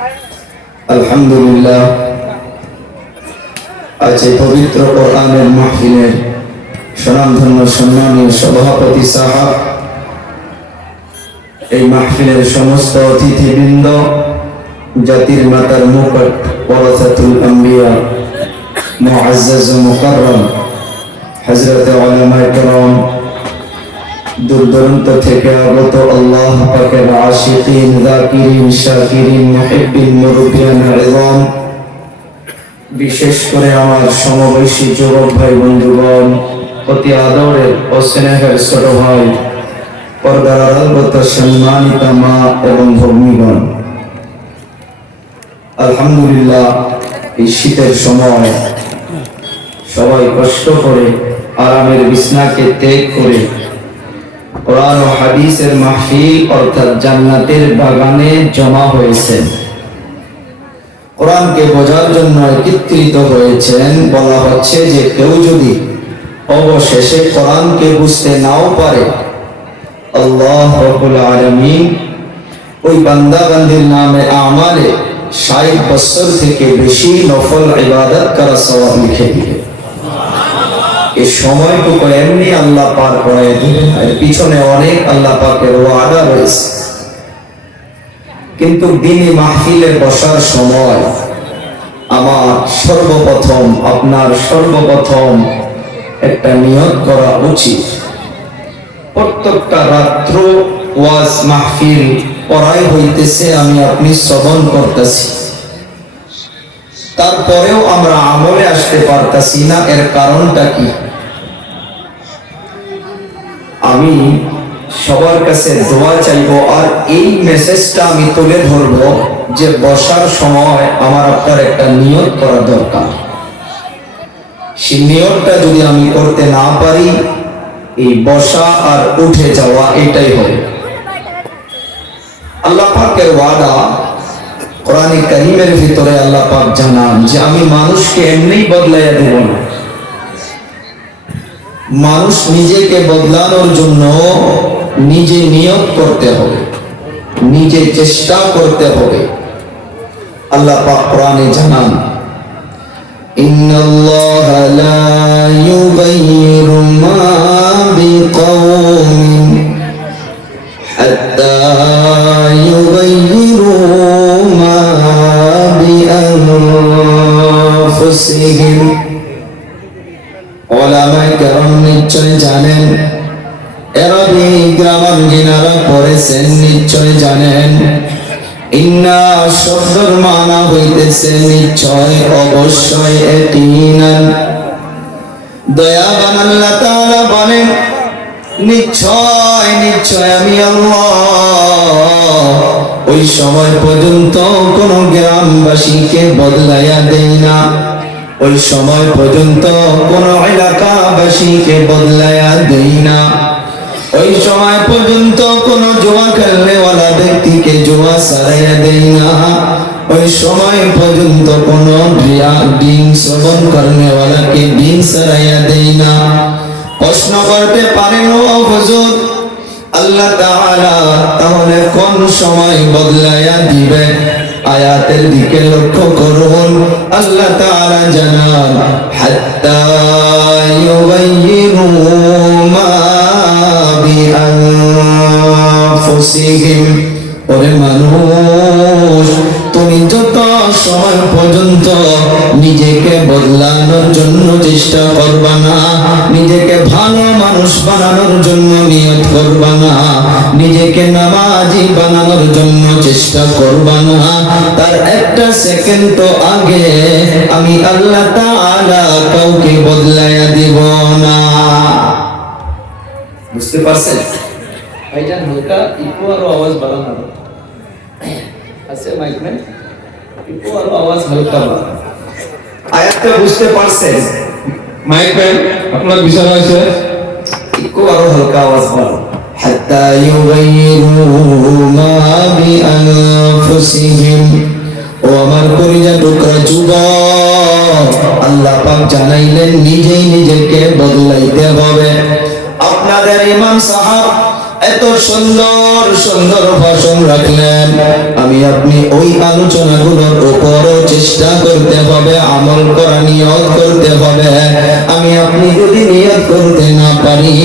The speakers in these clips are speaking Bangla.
আলহামদুলিল্লাহ, আজ এই পবিত্র কোরআনের মাহফিলের স্বনামধন্য সম্মানীয় সভাপতি সাহেব, এই মাহফিলের সমস্ত অতিথিবৃন্দ, জাতির মাতার মুকুট ওয়ারাসাতুল আম্বিয়া মুআজ্জাজ ও মুকাররম হযরত উলামায়ে কেরাম, দূর দূরান্ত থেকে আগত আল্লাহ পাকের আশিকিন, যাকিরিন, শাকিরিন, মুহিব্বিন, মুরব্বিয়ান ইযম, বিশেষ করে আমার সমবয়সী যুবক ভাই বন্ধুগণ, অতি আদরের ও স্নেহের ছোট ভাই, পর্দার আড়ালগত সম্মানিত মা এবং ভগ্নীগণ, আলহামদুলিল্লাহ, এই শীতের সময় সবাই কষ্ট করে আরামের বিছনাকে ত্যাগ করে কোরআন ও হাদিসের মাহফিল অর্থাৎ জান্নাতের বাগানে জমা হয়েছেন। কোরআনকে বোঝার জন্য একত্রিত হয়েছেন। বলা হচ্ছে যে কেউ যদি অবশেষে কোরআনকে বুঝতে নাও পারে, আল্লাহ রাব্বুল আলামিন ওই বান্দা বান্দির নামে আমালে ৬০ বছর থেকে বেশি নফল ইবাদত করা সওয়াব লিখে দিবে। এই সময়টুকু এমনি আল্লাহ পার করে দিবেন, এর পিছনে অনেক আল্লাহ পাকের ওয়াদা রয়েছে। কিন্তু দিনী মাহফিলে বসার সময় আমার সর্বপ্রথম, আপনার সর্বপ্রথম একটা নিয়ত করা উচিত। প্রত্যেকটা রাত্র ওয়াজ মাহফিল পড়াই হইতেছে, আমি আপনি শ্রবণ করতেছি, তারপরেও আমরা আমলে আসতে পারতাছি না। এর কারণটা কি? আমি সবার কাছে দোয়া চাইবো, আর এই মেসেজটা আমি তুলে ধরবো যে বসার সময় আমার আপনার একটা নিয়ত করা দরকার। সেই নিয়তটা যদি আমি করতে না পারি, এই বসা আর উঠে যাওয়া এটাই হবে। আল্লাহ পাকের ওয়াদা কোরআনে কারীমের ভিতরে আল্লাহ পাক জানান যে আমি মানুষকে এমনি বদলাইয়া দেব না। মানুষ নিজেকে বদলানোর জন্য নিজে নিয়ত করতে হবে, নিজে চেষ্টা করতে হবে। আল্লাহ পাক কোরআনে জানান, ইন্নাল্লাহা লা ইউগাইয়িরু মা বিকওমিন হাত্তা ইউগাইয়িরু মা বিআনফুসিহিম। ওলামায়ে কেরাম নিশ্চয় জানেন, আরবি গ্রামার যিনারা পড়েছেন নিশ্চয় জানেন, ইন্না শব্দের মানা হইতেছে নিশ্চয়, অবশ্যই, ইয়াকিনান। দয়াবান আল্লাহ তাআলা বলেন, নিশ্চয় নিশ্চয় আমি আল্লাহ ওই সময় পর্যন্ত কোন গ্রামবাসীকে বদলাইয়া দেই না, ওই সময় পর্যন্ত কোন এলাকাবাসীকে বদলাইয়া দেই না, ওই সময় পর্যন্ত কোন জুয়া খেলনেওয়ালা ব্যক্তিকে জুয়া ছাড়াইয়া দেই না, ওই সময় পর্যন্ত কোন দিন শ্রবণ করনেওয়ালাকে দিন ছাড়াইয়া দেই না। প্রশ্ন করতে পারেন, ও হুজুর, আল্লাহ তাআলা তাহলে কোন সময় বদলাইয়া দিবে? আয়াতের দিকে লক্ষ্য করুন। আল্লাহ তাআলা জানান, হাত্তা ইউগাইয়িরু মা বিআনফুসিহিম। ওরে মানুষ, তুমি যত সময় পর্যন্ত নিজেকে বদলানোর জন্য চেষ্টা করবা না, নিজেকে ভালো মানুষ বানানোর জন্য নিয়ত করবা না, নিজেকে নামাজি বানানোর জন্য চেষ্টা করবা না, তার একটা সেকেন্ড তো আগে আমি আল্লাহ তাআলা কাউকে বদলাইয়া দিব না। বুঝতে পারছেন ভাইজান? হালকা ইকো আর আওয়াজ বাড়ানো আছে মাইক में, ইকো আর আওয়াজ হালকা বাড়ানো। আয়াতটা বুঝতে পারছেন? মাইক में আপনার বিষয় আছে, ইকো আর হালকা আওয়াজ বাড়ানো। হাত্তা ইউগাইয়িরু মা বিআনফুসিহিম। ও আমার কলিজা টুকরা যুবক, আল্লাহ পাক জানাইলেন নিজেই নিজেকে বদলাইতে হবে। আপনাদের ইমাম সাহেব এত সুন্দর সুন্দর ভাষণ রাখলেন, আমি আপনি ওই আলোচনাগুলোর উপরও চেষ্টা করতে হবে, আমল করা নিয়ত করতে হবে। আমি আপনি যদি নিয়ত করতে না পারি,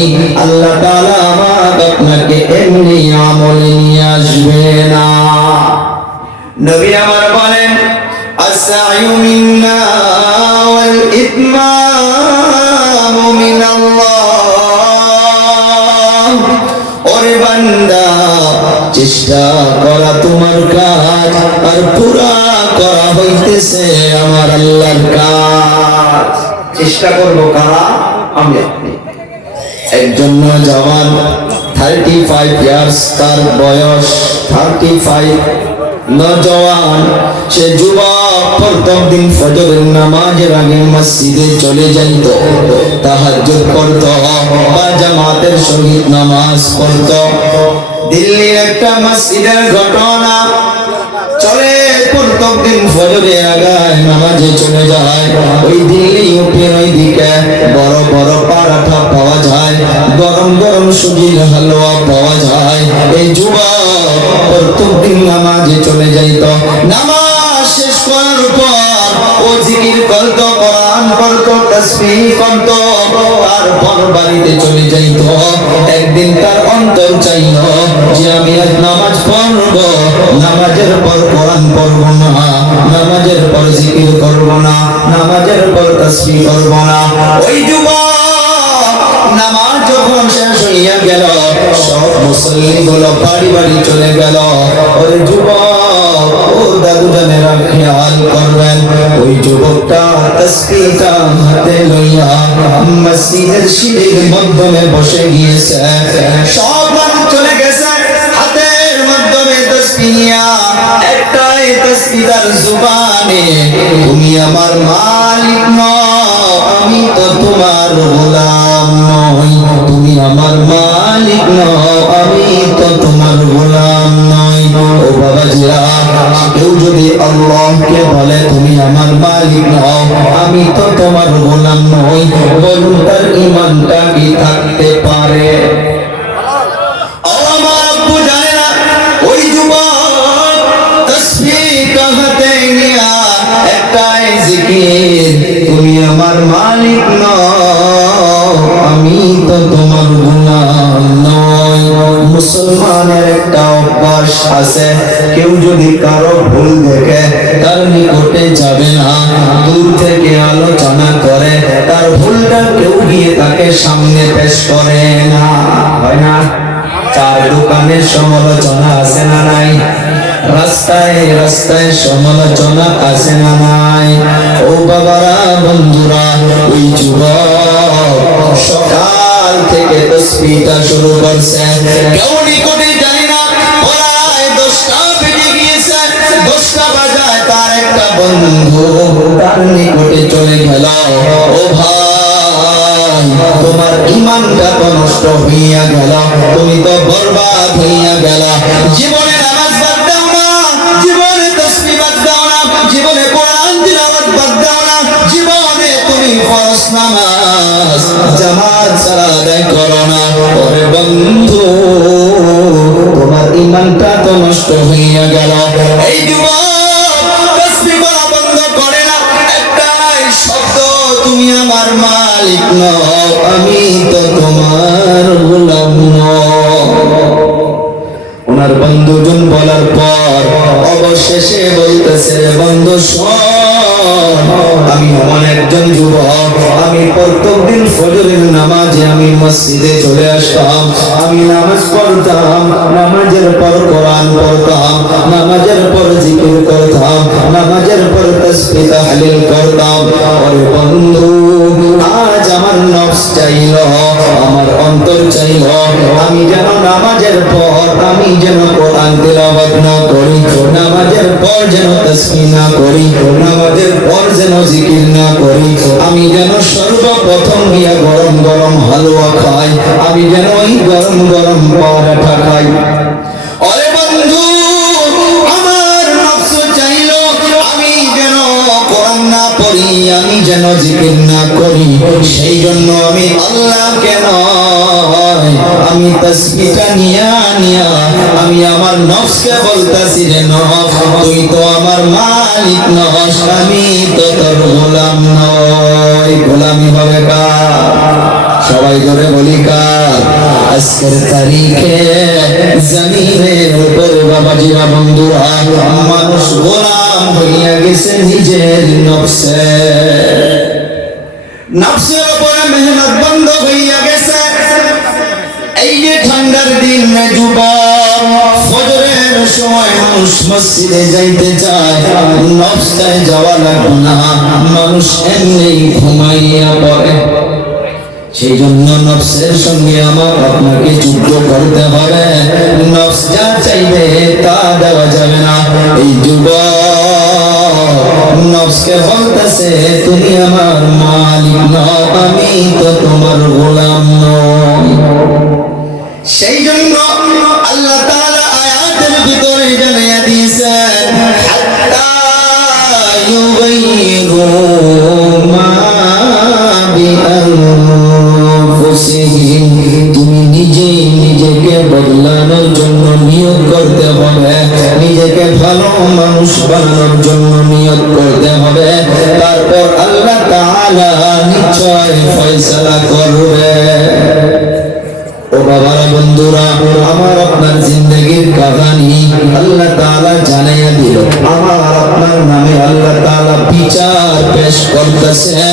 আল্লাহ তাআলা আমাকে আপনাকে এমনি আমলে নিয়ে আসবে না। নবী আমার বলেন, আস-সা'য়ু মিন্না ওয়াল ইতমামু মিনাল্লাহ। ওরে বান্দা, চেষ্টা করা তোমার কাজ, আর পুরা করা হইতেছে আমার আল্লাহর কাজ। চেষ্টা করবো কারা? আমি আপনি। একজন নওজওয়ান 35 ইয়ার্স তার বয়স, 35 নওজওয়ান, সে যুবক, প্রত্যেক দিন ফজরের নামাজের আগে মসজিদে চলে যাইত, তাহাজ্জুদ পড়ত বা জামাতের সহিত নামাজ পড়ত। দিল্লির একটা মসজিদের ঘটনা চলে, প্রত্যেক দিন ফজরে আগায় নামাজে চলে যায়। ওই দিল্লি ইউপির ওই দিকে বড় বড় পরাঠা পাওয়া যায়, গরম গরম সুজির হালুয়া পাওয়া যায়। এই যুবক প্রত্যেক দিন নামাজে চলে যাইত। নামাজ শেষ করার পর ও জিকির করত, কোরআন পড়ত, তাসবিহ করত, তারপর বাড়িতে চলে যাইত। একদিন তার অন্তর চাইল যে আমি আজ নামাজ পড়ব, নামাজের পর কোরআন পড়ব না, নামাজের পর জিকির করব না, নামাজের পর তাসবিহ করব না। ওই যুবক নামাজ যখন শেষ হইয়া গেল, সব মুসল্লিগুলো বাড়ি বাড়ি চলে গেল। ওই যুবক, ও দাদু জানেরা খেয়াল করবেন, ওই যুবকটা তাসবিহটা হাতে লইয়া মসজিদের সিঁড়ির মাধ্যমে বসে গিয়েছে। সব মানুষ চলে গেছে, হাতের মাধ্যমে তাসবিহ নিয়া, একটাই তাসবিহ তার জুবানে, তুমি আমার মালিক নও, আমি তো তোমার গোলাম নই। তুমি আমার মালিক নও, আমি তো তোমার গোলাম নই। ও বাবাজিরা, কেউ যদি আল্লাহকে বলে তুমি আমার মালিক নও, আমি তো তোমার গোলাম নই, বলুন তার ঈমানটা কি থাকতে পারে? আমার আব্বু জানে না, ওই যুবক তাসবিহটা হাতে নিয়া একটাই জিকির, তুমি আমার মালিক নও, আমি তো তোমার গোলাম নই। মুসলমানের একটা অভ্যাস আছে, কেউ যদি কারো ভুল দেখে তার নিকটে যাবে না, দূর থেকে আলোচনা করে, তার ভুলটা কেউ গিয়ে তাকে সামনে পেশ করে না, হয় না? চার দোকানের সমালোচনা আছে না নাই? রাস্তায় রাস্তায় সমালোচনা আছে না নাই? ও বাবারা, বন্ধুরা, ওই যুবক সকাল থেকে তাসবিহটা শুরু করছে, কেউ নিকটে যায় না। প্রায় 10টা বেজে গিয়েছে, 10টা বাজায় তার একটা বন্ধু তার নিকটে চলে গেল। ও ভাই, তোমার ঈমানটা তো নষ্ট হইয়া গেল, তুমি তো বরবাদ হইয়া গেল। জীবনে নামাজ বাদ দাও না, জীবনে তাসবিহ বাদ দাও না, জীবনে কোরআন তিলাওয়াত বাদ দাও না, জীবনে তুমি ফরজ নামাজ জামাত ছাড়া আদায় করো না। ওরে বন্ধু, তোমার ঈমানটা তো নষ্ট হইয়া গেল। এই যুবক তাসবিহ করা বন্ধ করে না, একটাই শব্দ, তুমি আমার মালিক নও, আমি তো তোমার গোলাম নই। ওনার বন্ধুজন বলার পর অবশেষে বলতেছে, বন্ধু শোন, আমি এমন একজন যুবক, আমি প্রত্যেকদিন ফজরের নামাজে আমি মসজিদে চলে আসতাম, আমি নামাজ পড়তাম, নামাজের পর কোরআন পড়তাম, নামাজের পর জিকির করতাম, নামাজের পর তাসবিহ তাহলিল করতাম। ওরে বন্ধু, আজ আমার নফস চাইল, আমার অন্তর চাইল, আমি যেন নামাজের পর আমি যেন কোরআন তেলাওয়াত না করি, নামাজের পর যেন তাসবিহ না করি, নামাজের পর যেন জিকির না করি, আমি যেন সর্বপ্রথম গিয়া গরম গরম হালুয়া খাই, আমি যেন ওই গরম গরম পরোটা খাই। ওরে বন্ধু, আমার নফস চাইল আমি যেন কোরআন না পড়ি, আমি যেন জিকির না করি, সেই জন্য আমি আল্লাহকে নয়, আমি তাসবিহটা নিয়া আমি আমার নফসকে বলতাছি রে নফস, তুই তো আমার মালিক নস, আমি তো তোর গোলাম নই। গোলামি হবে কার? সবাই করে বলি কার? আজকের তারিখে জমিনের উপরে বাবাজিরা বন্ধুরা মানুষ গোলাম হইয়া গেছে নিজের নফসে। নফসের উপরে মেহনত বন্ধ হইয়া গেছে। এই যে ঠান্ডার দিন যুবক, ফজরের সময় মানুষ মসজিদে যাইতে চায়, নফসটায় যাওয়া লাগবে না, মানুষ এমনি ঘুমাইয়া পড়ে। সেই জন্য নফসের সঙ্গে আমার আপনাকে যুদ্ধ করতে হবে। নফস যা চাইবে তা দেওয়া যাবে না। এই যুবক নফসকে বলতেছে তুমি আমার মালিক নও, আমি তো তোমার গোলাম নই। সেই জন্য আল্লাহ তাআলা আয়াতের ভিতরে জানিয়ে দিয়েছেন হাত্তা ইউগাইয়িরু মা বিআনফুসিহিম, তুমি নিজেই নিজেকে বদলানোর জন্য নিয়ত করতে হবে, নিজেকে ভালো মানুষ বানানোর জন্য নিয়ত করতে হবে। তারপর আল্লাহ তাআলা নিশ্চয় ফয়সালা করবে। ও বাবারা বন্ধুরা, আমার আপনার জিন্দেগির কাহানি আল্লাহ তাআলা জানাইয়া দিল। আমার আপনার নামে আল্লাহ তাআলা বিচার পেশ করতেছে।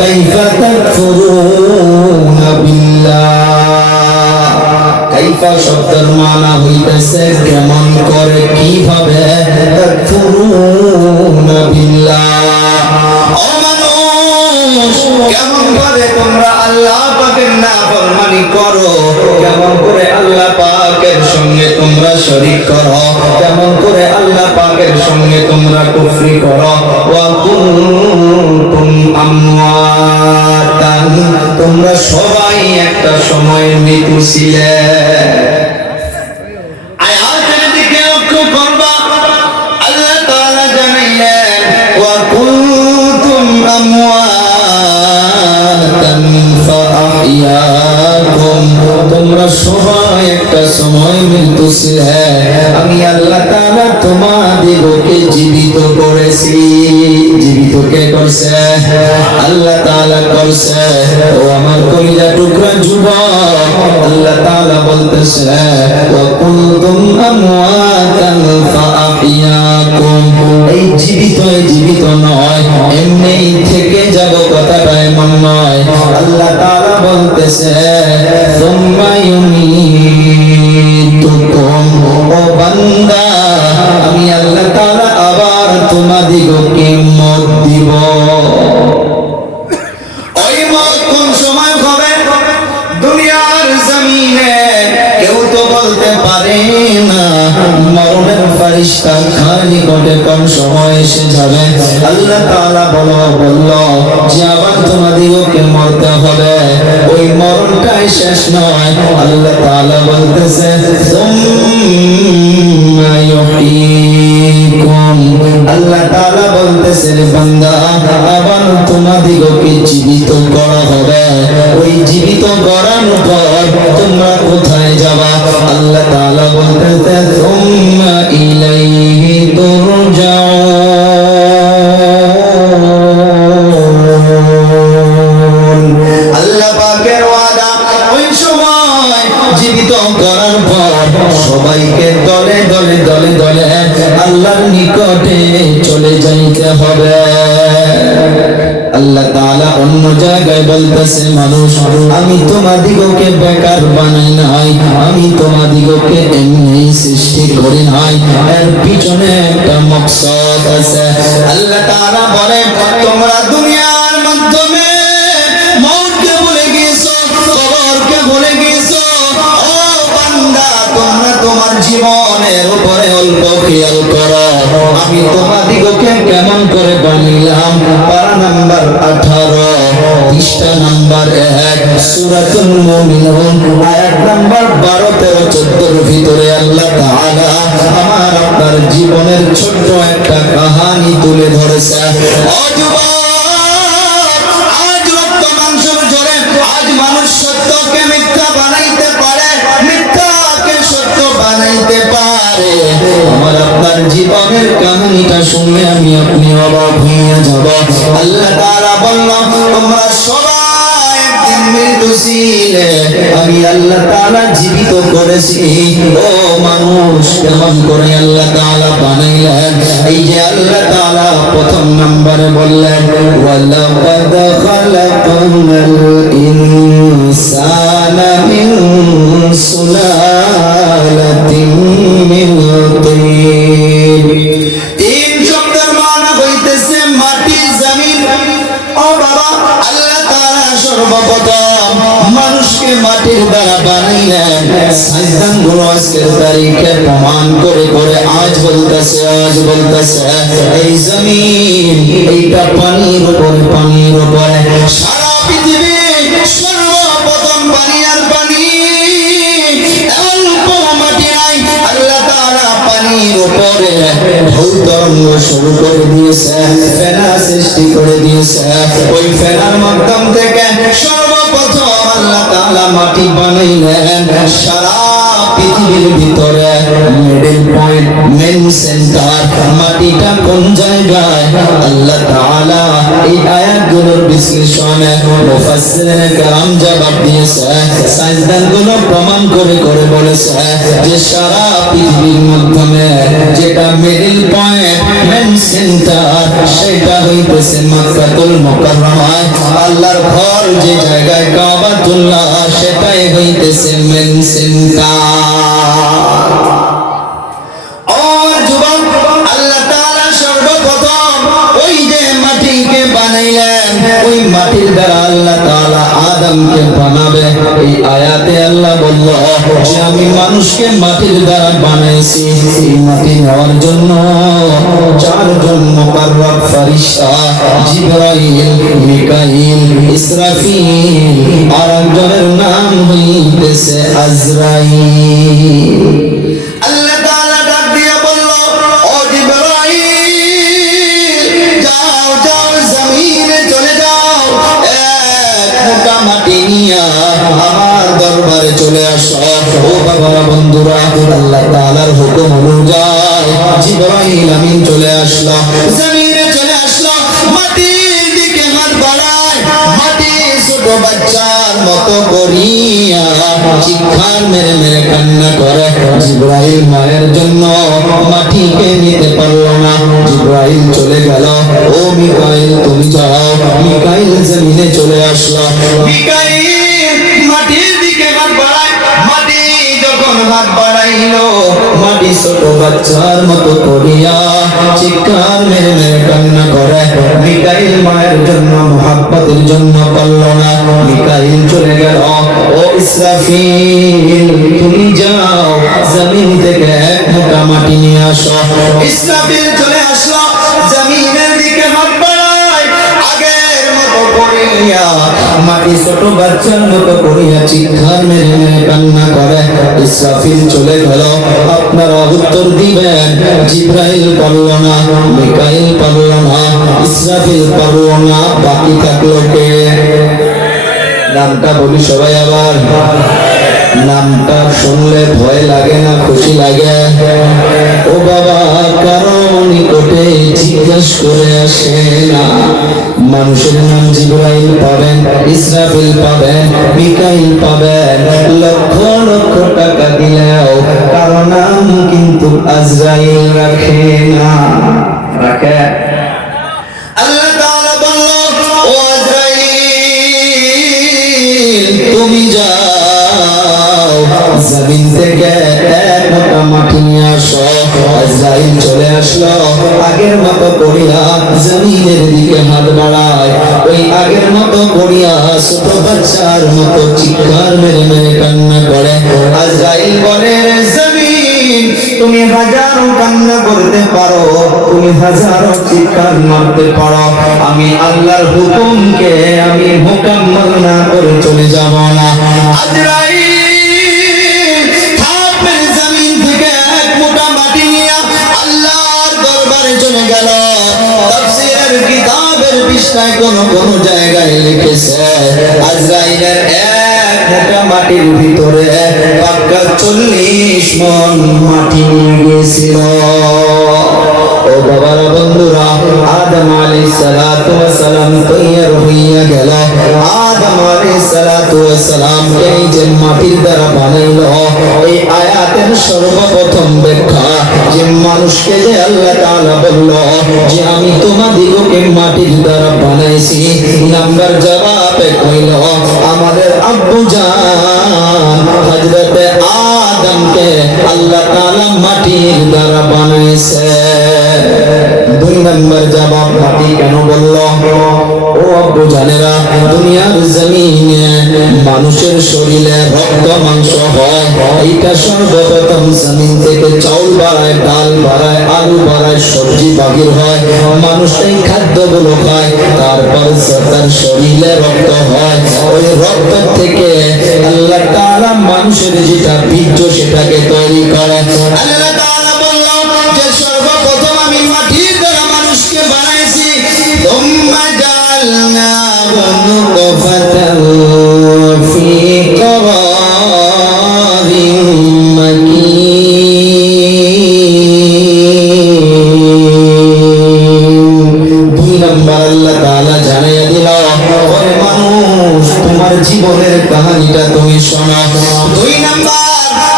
কাইফা তাকফুরুনা বিল্লাহ, কাইফা শব্দের মানা হইতেছে কেমন করে, কিভাবে। তাকফুরুনা বিল্লাহ, ও মানুষ কেমন করে তোমরা আল্লাহ পাকের নাফরমানি করো, কেমন করে আল্লাহ পাকের সঙ্গে তোমরা শরীক করো, কেমন করে আল্লাহ পাকের সঙ্গে তোমরা কুফরি করো। ওয়া কুনতুম আমওয়াতান, তোমরা সবাই একটা সময় মৃত্যু ছিলে। আয়াতের দিকে লক্ষ্য করবা, আল্লাহ তাআলা জানাইলেন ওয়া কুনতুম আমওয়াতান ফাআহইয়াকুম, তোমরা সবাই একটা সময় মৃত্যু ছিলে, আমি আল্লাহ তাআলা তোমাদিগকে জীবিত করেছি। জীবিত কে করছে? আল্লাহ তাআলা করছে। ও আমার কলিজা টুকরা যুবক, আল্লাহ তাআলা বলতেছে ওয়া কুনতুম আমওয়াতান ফাআহইয়াকুম, এই জীবিত নয় এমনি থেকে যাব কথাটা এমন নয়। আল্লাহ তাআলা বলতেছে সুম্মা ইউমীতুকুম, ও বান্দা আমি আল্লাহ তাআলা আবার তোমাদিগকে মত দিব। ওই মত কোন সময় হবে? দুনিয়ার জমিনে কেউ তো বলতে পারে না। মরণের ফেরেশতা খালি করে কোন সময় এসে যাবে। আল্লাহ তাআলা বলল যে আবার তোমাদিগকে মরতে হবে। ওই মরণটাই শেষ নয়। আল্লাহ তাআলা বলতেছে সুম্মা ইউহয়ীকুম, আল্লাহ তাআলা বলতেছে বান্দা আবার তোমাদিগকে জীবিত করা হবে। ওই জীবিত করানোর পর তোমরা কোথায় যাবা? আল্লাহ তাআলা বলতেছে সুম্মা ইলাইহি তুরজাউন, আল্লাহ পাকের ওয়াদা ওই সময় জীবিত করার পর সবাইকে দলে দলে দলে দলে আল্লাহর নিকটে চলে যাইতে হবে। আল্লাহ তাআলা অন্য জায়গায় বলতেছে মানুষ আমি তোমাদিগকে বেকার বানাই নাই, আমি তোমাদিগকে এমনি সৃষ্টি করি নাই, এর পিছনে একটা মকসদ আছে। আল্লাহ তাআলা বলে তোমরা দুনিয়ার মাধ্যমে মওতকে ভুলে গিয়েছো, কবরকে ভুলে গিয়েছো। ও বান্দা তোমরা তোমার জীবনের উপরে অল্প খেয়াল করো। আমি তোমাদিগকে কেমন করে বানাইলাম? পারা নাম্বার 18 পৃষ্ঠা নাম্বার 1 সূরাতুল মুমিনুন আয়াত নাম্বার 12, 13, 14 ভিতরে আল্লাহ তাআলা আমার আপনার জীবনের ছোট্ট একটা কাহিনী তুলে ধরেছে। ও যুবক, আজ রক্ত মাংসের জোরে আজ মানুষ সত্যকে মিথ্যা বানাইতে পারে। আমার আপনার জীবনের কাহিনীটা শুনলে আমি আপনি অবাক হইয়া যাব। আল্লাহ তাআলা বললাম তোমরা সবাই একদিন মৃত্যু ছিলে, আমি আল্লাহ তাআলা জীবিত করেছি। ও মানুষ কেমন করে আল্লাহ তাআলা বানাইলেন? এই যে আল্লাহ তাআলা প্রথম নম্বরে বললেন ওয়ালাকাদ খালাকানাল ইনসানা মিন সুলালাতিন মিন তিন। তিন শব্দের মানে হইতেছে মাটি, জমিন। ও বাবা, আল্লাহ তাআলা সর্বপ্রথম মানুষকে মাটির দ্বারা বানাইলেন। সাইন্সদানগুলো আজকের তারিখে প্রমাণ করে করে আজ বলতেছে এই জমিন এইটা পানির উপরে সারা পৃথিবী সর্বপ্রথম পানি আর পানি, অল্প মাটি নাই। আল্লাহ তাআলা পানির উপরে ভূতরঙ্গ শুরু করে দিয়েছে, ফেনা সৃষ্টি করে দিয়েছে। ওই ফেনার মাধ্যম থেকে সর্বপ্রথম আল্লাহ তাআলা মাটি বানাইলেন। সারা পৃথিবীর ভিতরে মিডল পয়েন্ট, মেন সেন্টার মাটিটা কোন জায়গায়? আল্লাহ তাআলা এই আয়াতগুলোর বিশ্লেষণে মুফাসসিরিন কেরাম জবাব দিয়েছে। সায়েন্সদানগুলো প্রমাণ করে করে বলেছে যে সারা পৃথিবীর মাধ্যমে যেটা মিডল পয়েন্ট, মেন সেন্টার, সেটা হইতেছে মক্কাতুল মুকাররমা। আল্লাহর ঘর যে জায়গায় কাবাতুল্লাহ, সেটাই হইতেছে মেন সেন্টার। আল্লাহ তাআলা সর্বপ্রথম ওই যে মাটিকে বানাইলেন, ওই মাটির দ্বারা আল্লাহ তাআলা আদমকে বানাবে। এই আয়াতে আল্লাহ বলল যে আমি মানুষকে মাটির দ্বারা বানাইছি। এই মাটি নেওয়ার জন্য চারজন মুকাররব ফেরেশতা, জিবরাইল, মিকাইল, ইসরাফিল, আর একজনের নাম হইতেছে আজরাইল। আল্লাহ তাআলা ডাক দিয়ে বলল ও জিবরাইল, যাও যাও জমিনে চলে যাও, এক মোটা মাটি নিয়ে আমার দরবারে চলে আসো। ও বাবা বন্ধুরা, আল্লাহ তাআলার হুকুম অনুযায়ী জিবরাইল আমিন চলে আসলো, জমিনে চলে আসলো। মাটির দিকে হাত বাড়ায়, মাটি ছোট বাচ্চার মতো করিয়া চিৎকার মেরে মেরে কান্না করে। জিবরাইল মায়ের জন্য মাটিকে নিতে পারলো না, জিবরাইল চলে গেল। ও মিকাইল তুমি যাও। মিকাইল জমিনে চলে আসলো। মিকাইল মাটির দিকে হাত বাড়ায়, মাটি যখন হাত বাড়াইলো, মাটি ছোট বাচ্চার মতো করিয়া চিৎকার মেরে মেরে কান্না করে। মিকাইল মায়ের জন্য মুহাব্বতের জন্য পারল না, মিকাইল চলে গেল। ও ইসরাফিল তুমি যাও, জমিন থেকে এক মোটা মাটি নিয়ে আসো। ইসরাফিল চলে আসলো, জমিনের দিকে হাত বাড়ায়, আগের মতো করিয়া মাটি ছোট বাচ্চার মতো করিয়া চিৎকার মেরে মেরে কান্না করে। ইসরাফিল চলে গেল। আপনারা উত্তর দিবেন জিবরাইল পারল না, মিকাইল পারল না, ইসরাফিল পারল না, বাকি থাকলো কে? নামটা বলি সবাই আবার। নামটা শুনলে ভয় লাগে না খুশি লাগে? ও বাবা, কারো নিকটে জিজ্ঞেস করে আসে না। মানুষের নাম জিবরাইল পাবেন, ইসরাফিল পাবেন, মিকাইল পাবেন, লক্ষ লক্ষ টাকা দিলেও কারো নাম কিন্তু আজরাইল রাখে না। রাখে? আল্লাহ তাআলা বলল ও আজরাইল তুমি যাও, জমিন থেকে এক মোটা মাটি নিয়ে আসো। আজরাইল চলে আসলো, আগের মতো করিয়া জমিনের দিকে হাত বাড়ায়, ওই আগের মতো করিয়া ছোট বাচ্চার মতো চিৎকার মেরে মেরে কান্না করে। আজরাইল বলে জমিন তুমি হাজারো কান্না করতে পারো, তুমি হাজারো চিৎকার মারতে পারো, আমি আল্লাহর হুকুমকে আমি মুকাম্মল না করে চলে যাব না। আজরাইল থাপের জমিন থেকে এক মোটা মাটি নিয়ে আল্লাহর দরবারে চলে গেল। তাফসীরের কিতাবের পৃষ্ঠায় কোন কোন জায়গায় লিখেছে আজরাইলের এক মোটা মাটির ভিতরে মক্কা 40 মণ মাটি নিয়ে গিয়েছিল। ও বাবারা বন্ধুরা, আদম আলাইহিস সালাতু ওয়াস সালাম তৈয়ার হইয়া গেল। আদম আলাইহিস সালাতু ওয়াস সালাম এই যে মাটির দ্বারা বানাইল, এই আয়াতের সর্বপ্রথম ব্যাখ্যা যে মানুষকে যে আল্লাহ তাআলা বলল যে আমি তোমাদিগকে মাটির দ্বারা বানাইছি, নাম্বার জবাবে কইল আমাদের আব্বু জান হযরতে আদমকে আল্লাহ তাআলা মাটির দ্বারা বানাইছে। দুই নম্বর জবাব মাটি কেন বলল? ও আব্বু জানেরা, দুনিয়ার জমিনে মানুষের শরীরে রক্ত মাংস হয়, এইটা সর্বপ্রথম জমিন থেকে চাউল বাড়ায়, ডাল বাড়ায়, আলু বাড়ায়, সবজি বাগির হয়, মানুষ এই খাদ্যগুলো খায়, তারপর তার শরীরে রক্ত হয়। ওই রক্ত থেকে আল্লাহ তাআলা মানুষের যেটা বীর্য সেটাকে তৈরি করে। আল্লাহ তাআলা বলল যে সর্বপ্রথম আমি মাটির দ্বারা মানুষকে বানাইছি। তুম্মা জাআলনাহু নুতফাতান ফি ক্বারারিন মাকিন। দুই নম্বর আল্লাহ তাআলা জানাইয়া দিল, ওরে মানুষ তোমার জীবনের কাহিনীটা তুমি শোনো। দুই নম্বর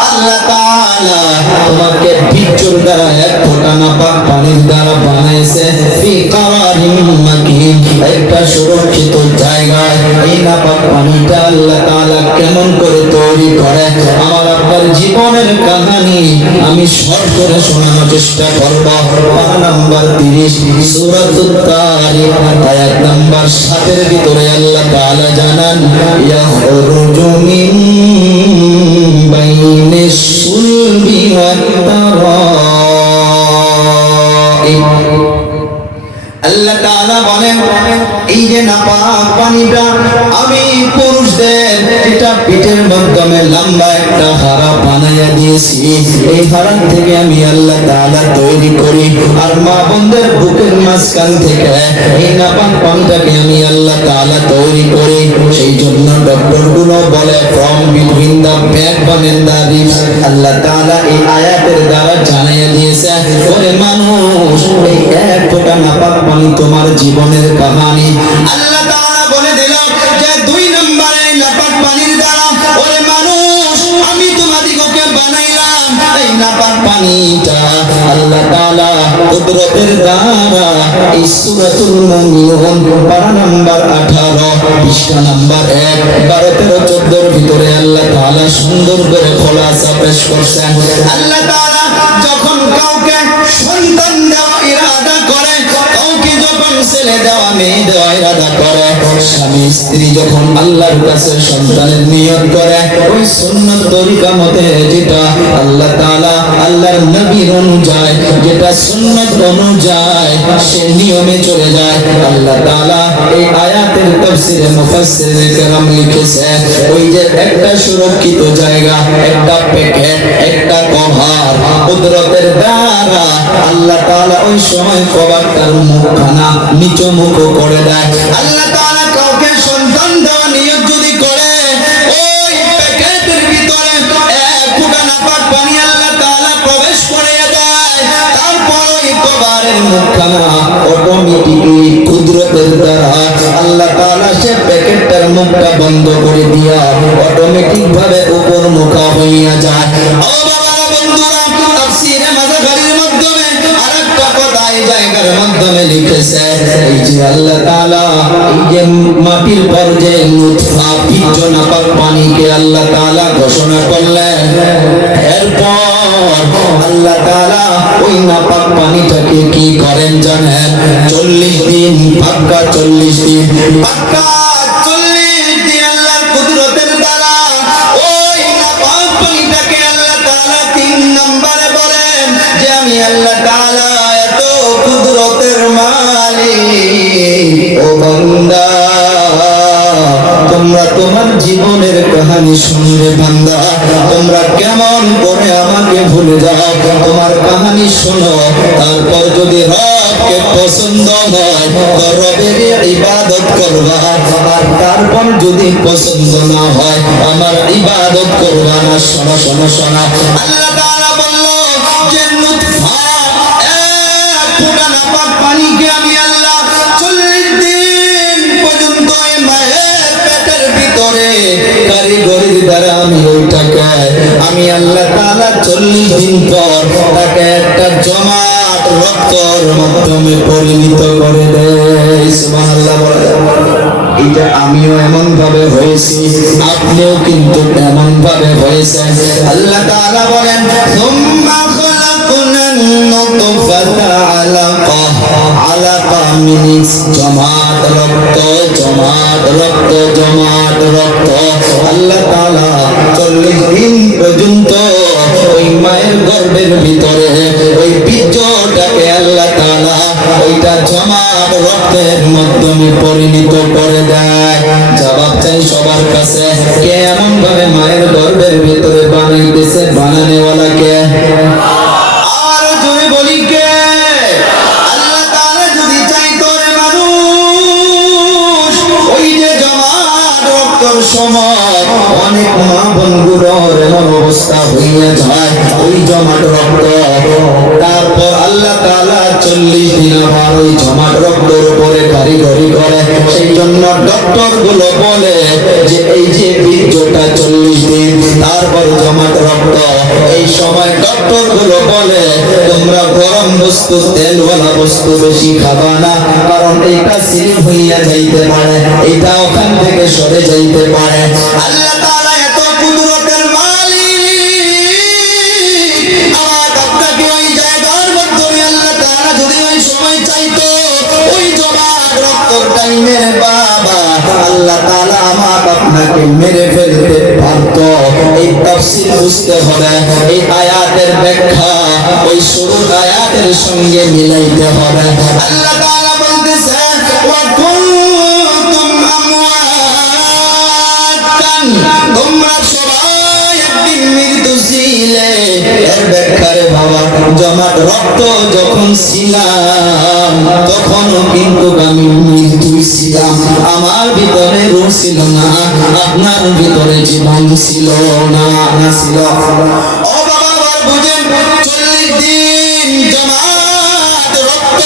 আল্লাহ তাআলা তোমাকে বীর্যের দ্বারা এক ফোঁটা নাপাক পানির দ্বারা বানাইছে। ফি ক্বারারিন মাকিন, একটা সুরক্ষিত জায়গায়। এই নাপাক পানিটা আল্লাহ তাআলা কেমন করে তৈরি করে, আমার আপনার জীবনের কাহিনী আমি শর্ট করে শোনানোর চেষ্টা করব। পারা নাম্বার 30 সূরাতুত তারিক আয়াত নাম্বার 7 এর ভিতরে আল্লাহ তাআলা জানান, ইয়াখরুজু মিন বাইনিস সুলবি ওয়াত তারাইব। আল্লাহ তাআলা বলেন এই যে নাপাক পানিটা আমি পুরুষদের এটা পিঠের মাধ্যমে লম্বা একটা হাড়া বানাইয়া দিয়েছি। এই হাড়া থেকে আমি আল্লাহ তাআলা তৈরি করি, আর মা বোনদের বুকের মাঝখান থেকে এই নাপাক পানিটাকে আমি আল্লাহ তাআলা তৈরি করি। সেই জন্য ডক্টর গুলো বলে from between the backbone and the ribs. আল্লাহ তাআলা এই আয়াতের দ্বারা জানাইয়া দিয়েছে, ওরে মানুষ এই এক ফোঁটা নাপাক পানি তোমার জীবনের কাহিনী। আল্লাহ তাআলা বলে দিল যে দুই নম্বরে নাপাক পানির দ্বারা ওরে মানুষ আমি তোমাদিগকে বানাইলাম। এই নাপাক পানিটা আল্লাহ তাআলা কুদরতের দ্বারা এই সূরাতুল মুমিনুন পারা নাম্বার 18 পৃষ্ঠা নাম্বার 1 12 13 14 এর ভিতরে আল্লাহ তাআলা সুন্দর করে খোলাসা পেশ করছেন। আল্লাহ তাআলা যখন কাউকে সন্তান দেওয়া ইরাদা করে, কাউকে যখন ছেলে দেওয়া মেয়ে দেওয়া ইরাদা করে, স্বামী স্ত্রী যখন আল্লাহর কাছে সন্তানের নিয়ত করে, ওই সুন্নাত তরিকা মতে যেটা আল্লাহ তাআলা আল্লাহর নবীর অনুযায়ী যেটা সুন্নাত অনুযায়ী সে নিয়মে চলে যায়। আল্লাহ তাআলা এই আয়াতের তাফসীরে মুফাসসিরে কেরাম লিখেছে, ওই যে একটা সুরক্ষিত জায়গা, একটা প্যাকেট, একটা কভার কুদরতের দ্বারা আল্লাহ তাআলা ওই সময় কভারটার মুখখানা নিচু মুখ করে দেয়। আল্লাহ তাআলা কাউকে সন্তান দেওয়া নিয়ত যদি করে, ওই প্যাকেটের ভিতরে এক ফোঁটা নাপাক পানি আল্লাহ তাআলা প্রবেশ করে দেয়। তারপর ওই কভারের মুখখানা অটোমেটিক্যালি কুদরতের দ্বারা আল্লাহ তাআলা সে প্যাকেটটার মুখটা বন্ধ করে দিয়া অটোমেটিক ভাবে উপর মুখা হইয়া যায়। ও বাবারা বন্ধুরা, তাফসীরে মাযহারির মাধ্যমে আরেকটা কথা এই জায়গার মাধ্যমে লিখেছে, এই যে আল্লাহ তাআলা এই যে মাটির পর যে নুতফা বীর্য নাপাক পানিকে আল্লাহ তাআলা ঘোষণা করলেন, এরপর আল্লাহ তাআলা ওই নাপাক পানিটাকে কি করেন জানেন? 40 দিন পাক্কা 40 দিন পাক্কা 40 দিন আল্লাহর কুদরতের দ্বারা ওই নাপাক পানিটাকে আল্লাহ তাআলা 3 নম্বরে বলেন যে আমি আল্লাহ তাআলা এত কুদরতের মালিক। ও বান্দা, তোমরা তোমার জীবনের কাহিনী শুনলে বান্দা, তোমরা কেমন করে আমাকে ভুলে যাও? তোমার কাহিনী শোনো, তারপর যদি রবকে পছন্দ হয় তো রবের ইবাদত করবা, আর তারপর যদি পছন্দ না হয় আমার ইবাদত করবা না। শোনো শোনো শোনো, আল্লাহ তাআলা বলল যে নুতফা এক ফোঁটা নাপাক পানিকে আমি আল্লাহ 40 দিন পর্যন্ত এই মায়ের পেটের ভিতরে কারিগরির দ্বারা আমি ওইটাকে আমি আল্লাহ তাআলা 40 দিন পর তাকে একটা জমাট রক্তর মাধ্যমে পরিণত করে দেয়। সুবহানাল্লাহ বলে। এটা আমিও এমন ভাবে হয়েছি, আপনিও কিন্তু এমন ভাবে হয়েছেন। আল্লাহ তাআলা বলেন সুম্মা খালাকনান নুতফাতা আলাকা, আলাকা মিনিস জমাট রক্ত, জমাট রক্ত, জমাট রক্ত। আল্লাহ তাআলা 40 দিন পর্যন্ত ওই মায়ের গর্ভের ভিতরে ওই বীর্যটাকে আল্লাহ তাআলা ওইটা জমাট রক্তের মাধ্যমে পরিণত করে দেয়। জবাব চাই সবার কাছে, কে এমন ভাবে মায়ের গর্ভের ভিতরে বানাইতেছে? বানানেওয়ালা কে? আর যদি বলি কে? আল্লাহ তাআলা যদি চাইতো রে মানুষ, ওই যে জমাট রক্তর সময় অনেক মা বোনগুলোর এমন অবস্থা হইয়া যায়, ওই জমাট রক্ত তারপর আল্লাহ তাআলা 40 দিন আবার ওই জমাট রক্তের উপরে কারিগরি করে। সেই জন্য ডক্টর গুলো বলে যে এই যে বীর্যটা 40 দিন তারপর জমাট রক্ত, এই সময় ডক্টর গুলো বলে তোমরা গরম বস্তু তেলওয়ালা বস্তু বেশি খাবা না, কারণ এটা স্লিপ হইয়া যাইতে পারে, এটা ওখান থেকে সরে যাইতে পারে। আল্লাহ তাআলা এত কুদরতের মালিক, আমার আপনাকে ওই জায়গার মাধ্যমে আল্লাহ তাআলা যদি ওই সময় চাইতো ওই জমাট রক্তর টাইমের বাবা আল্লাহ তাআলা আমার আপনাকে মেরে ফেলতে পারতো। এই তাফসীর বুঝতে হবে, এই আয়াতের ব্যাখ্যা ওই শুরুর আয়াতের সঙ্গে মিলাইতে হবে। আল্লাহ তাআলা বলতেছেন ওয়া কুনতুম আমওয়াতান, তোমরা সবাই একদিন মৃত্যু ছিলে। এর ব্যাখ্যা রে বাবা, জমাট রক্ত যখন ছিলাম তখনও কিন্তু আমি মৃত্যু ছিলাম, আমার ভিতরে রূহ ছিল না, আপনার ভিতরে জীবন ছিল না। ছিল ও বাবা, আবার বুঝেন 40 দিন জমাট রক্ত।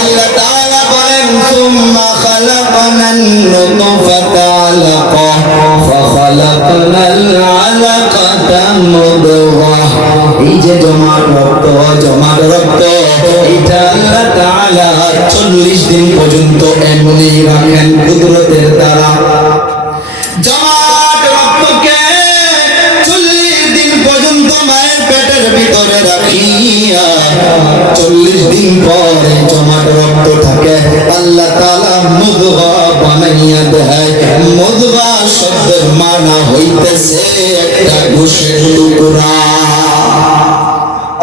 আল্লাহ তাআলা বলেন সুম্মা খালাকনান নুতফাতা আলাকা ফাখালাকনাল আলাকাতা মুদগাহ। এই যে জমাট রক্ত, জমাট রক্ত এটা আল্লাহ তাআলা 40 দিন পর্যন্ত এমনি রাখেন কুদরতের দ্বারা। জমাট রক্তকে 40 দিন পর্যন্ত মায়ের পেটের ভিতরে রাখিয়া 40 দিন পরে জমাট রক্তটাকে আল্লাহ তাআলা মুদগা বানাইয়া দেয়। মুদগা শব্দের মানা হইতেছে একটা গোশের টুকরা।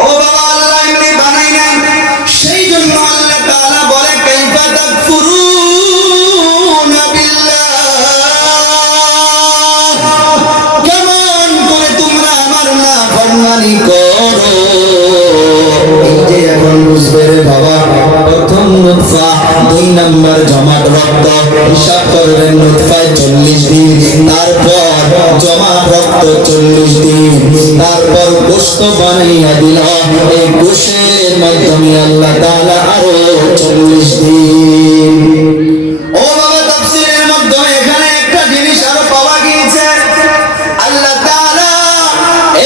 ও বাবা, আল্লাহ এমনি বানাই নাই, সেই জন্য আল্লাহ তাআলা বলে কাইফা তাকফুরুনা বিল্লাহ, কেমন করে তোমরা আমার নাফরমানি করো। এই যে এখন বুঝবে রে বাবা, প্রথম নুতফা, 2 নাম্বার জমাট রক্ত, হিসাব করবেন নুতফায় 40 দিন, তারপর জমাট রক্ত 40 দিন, তারপর গোশত বানাইয়া দিল, এই গোশের মাধ্যমে আল্লাহ তাআলা আরো 40 দিন। ও বাবা, তাফসীরের মাধ্যমে এখানে একটা জিনিস আরো পাওয়া গিয়েছে। আল্লাহ তাআলা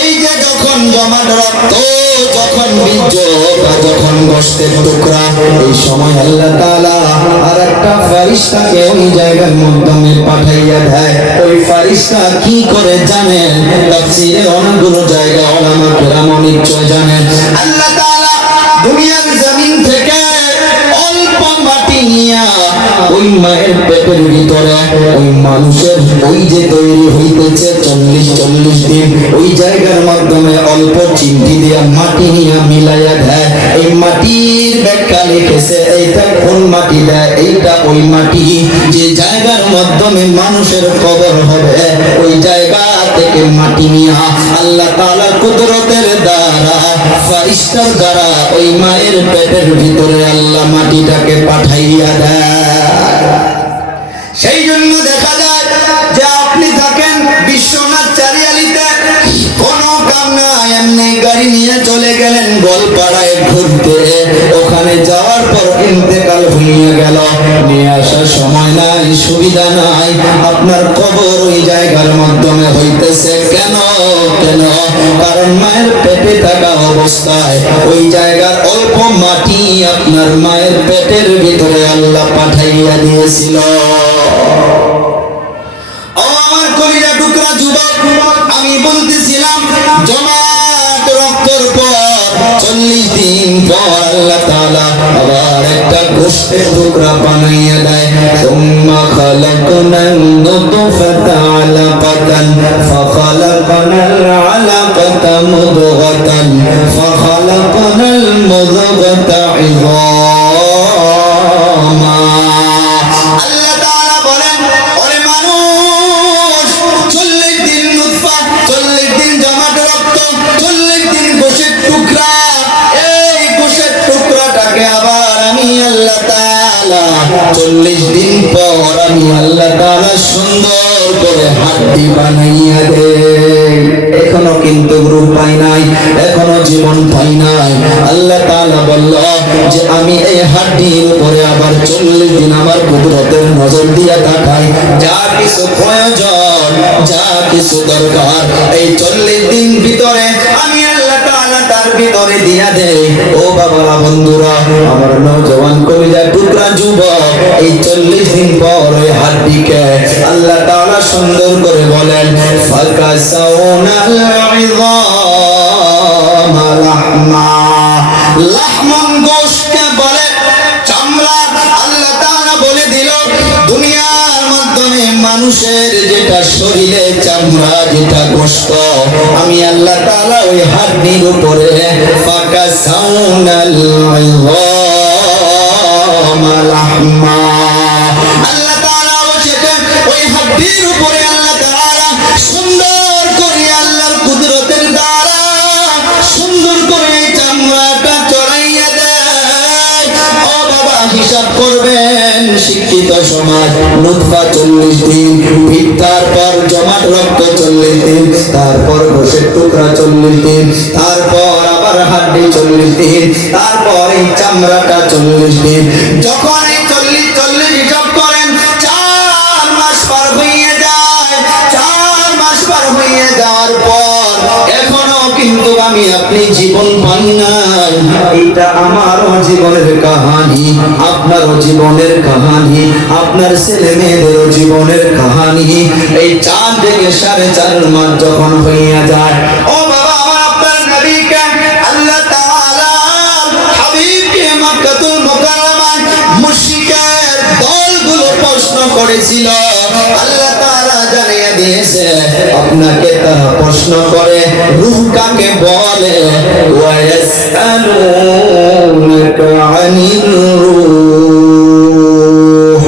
এই যে যখন জমাট রক্ত, যখন বীর্য বা যখন গোশতের টুকরা, এই সময় আল্লাহ তাআলা আর একটা ফেরেশতাকে ওই জায়গার মাধ্যমে পাঠাইয়া দেয়। ওই ফেরেশতা কি করে জানেন? তাফসীরে অনেকগুলো জায়গা উলামা কেরাম নিশ্চয় জানেন। আল্লাহ তাআলা দুনিয়ার জমিন থেকে অল্প মাটি নিয়া ওই মায়ের পেটের ভিতরে ওই মানুষের ওই যে তৈরি হইতেছে 40 দিন, ওই জায়গার মাধ্যমে অল্প চিমটি দিয়া মাটি নিয়ে মিলাইয়া দেয়। এই মাটির ব্যাখ্যা লিখেছে এইটা কোন মাটি দেয়, এইটা ওই মাটি যে জায়গার মাধ্যমে মানুষের কবর হবে, ওই জায়গা থেকে মাটি নিয়া আল্লাহ তাআলা কুদরতের দ্বারা ফেরেশতার দ্বারা ওই মায়ের পেটের ভিতরে আল্লাহ মাটিটাকে পাঠাইয়া দেয়। সেই জন্য দেখা যায় যে আপনি থাকেন বিশ্বনাথ চারিয়ালিতে, কোনো কাম নাই, এমনি গাড়ি নিয়ে চলে গেলেন গোলপাড়ায় ঘুরতে, ওখানে যাওয়ার পর ইন্তেকাল হয়ে গেল, নিয়ে আসার সময় নাই, সুবিধা নাই, আপনার কবর ওই জায়গার মাধ্যমে হইতেছে। কেন? কারণ মায়ের পেটে থাকা অবস্থায় ওই জায়গার অল্প মাটি আপনার মায়ের পেটের ভিতরে আল্লাহ পাঠাইয়া দিয়েছিল। আমার কলিজা টুকরা যুবক, আমি বলতেছিলাম জমাট রক্তের পর 40 দিন পর আল্লাহ তাআলা আবার একটা গোশতের টুকরা বানাইয়া দেয়। সুম্মা খালাকনাল নুতফাতা আলাকাতান ফাখালাকনাল আলাকাতা মুদগাতান ফাখালাকনাল মুদগাতা ইযামা। আল্লাহ তাআলা বলেন, ওরে মানুষ, 40 দিন নুতফা, 40 দিন জমাট রক্ত, 40 দিন গোশের টুকরা, এই গোশের টুকরাটাকে আবার আমি আল্লাহ তাআলা 40 দিন পর আমি আল্লাহ তাআলা সুন্দর করে হাড্ডি বানাইয়া দেই। এখনো কিন্তু রূপ পাই নাই, এখনো জীবন পাই নাই। আল্লাহ তাআলা বলল যে আমি এই হাড্ডির উপরে আবার 40 দিন আমার কুদরতের নজর দিয়া তাকাই, যা কিছু প্রয়োজন, যা কিছু দরকার, এই 40 দিন ভিতরে আমি আল্লাহ তাআলা তার ভিতরে দিয়া দেই। ও বাবারা, বন্ধুরা, আমার নওজওয়ান কলিজা টুকরা যুবক, এই 40 দিন পর ওই হাড্ডিকে আল্লাহ তাআলা সুন্দর করে বলেন ফাকাসাউনাল ইযামা লাহমা। লাহমান গোশতকে বলে চামড়া। আল্লাহ তাআলা বলে দিল দুনিয়ার মাধ্যমে মানুষের যেটা শরীরে চামড়া, যেটা গোশত, আমি আল্লাহ তাআলা ওই হাড্ডির উপরে ফাকাসাউনাল ইযামা লাহমা। আল্লাহ তাআলা বলেছেন ওই হাড্ডির উপরে আল্লাহ তাআলা সুন্দর করে আল্লাহর কুদরতের দ্বারা সুন্দর করে এই চামড়াটা চড়াইয়া দেয়। ও বাবা, হিসাব করবেন, শিক্ষিত সমাজ, নুতফা 40 দিন, তারপর জমাট রক্ত 40 দিন, তারপর গোশের টুকরা 40 দিন, তারপর আবার হাড্ডি 40 দিন, তারপর এই চামড়াটা 40 দিন। যখন এই 40 হিসাব করেন, 4 মাস পার হয়ে যায়। 4 মাস পার হয়ে যাওয়ার পর এখনো কিন্তু আমি আপনি জীবন পাই নাই। এটা আমারও জীবনের কাহিনী, আপনারও জীবনের কাহিনী, আপনার ছেলে মেয়েদেরও জীবনের কাহিনী। এই 4 থেকে 4.5 মাস যখন হইয়া যায়, ও বাবা, আমার আপনার নবীকে আল্লাহ তাআলা হাবিবকে মক্কাতুল মুকাররমায় মুশরিকের দলগুলো প্রশ্ন করেছিল। আল্লাহ তাআলা জানিয়ে দিয়েছে আপনাকে তারা প্রশ্ন করে রূহ কাকে বলে, ওয়া ইয়াসআলুনাকা আনির রূহ।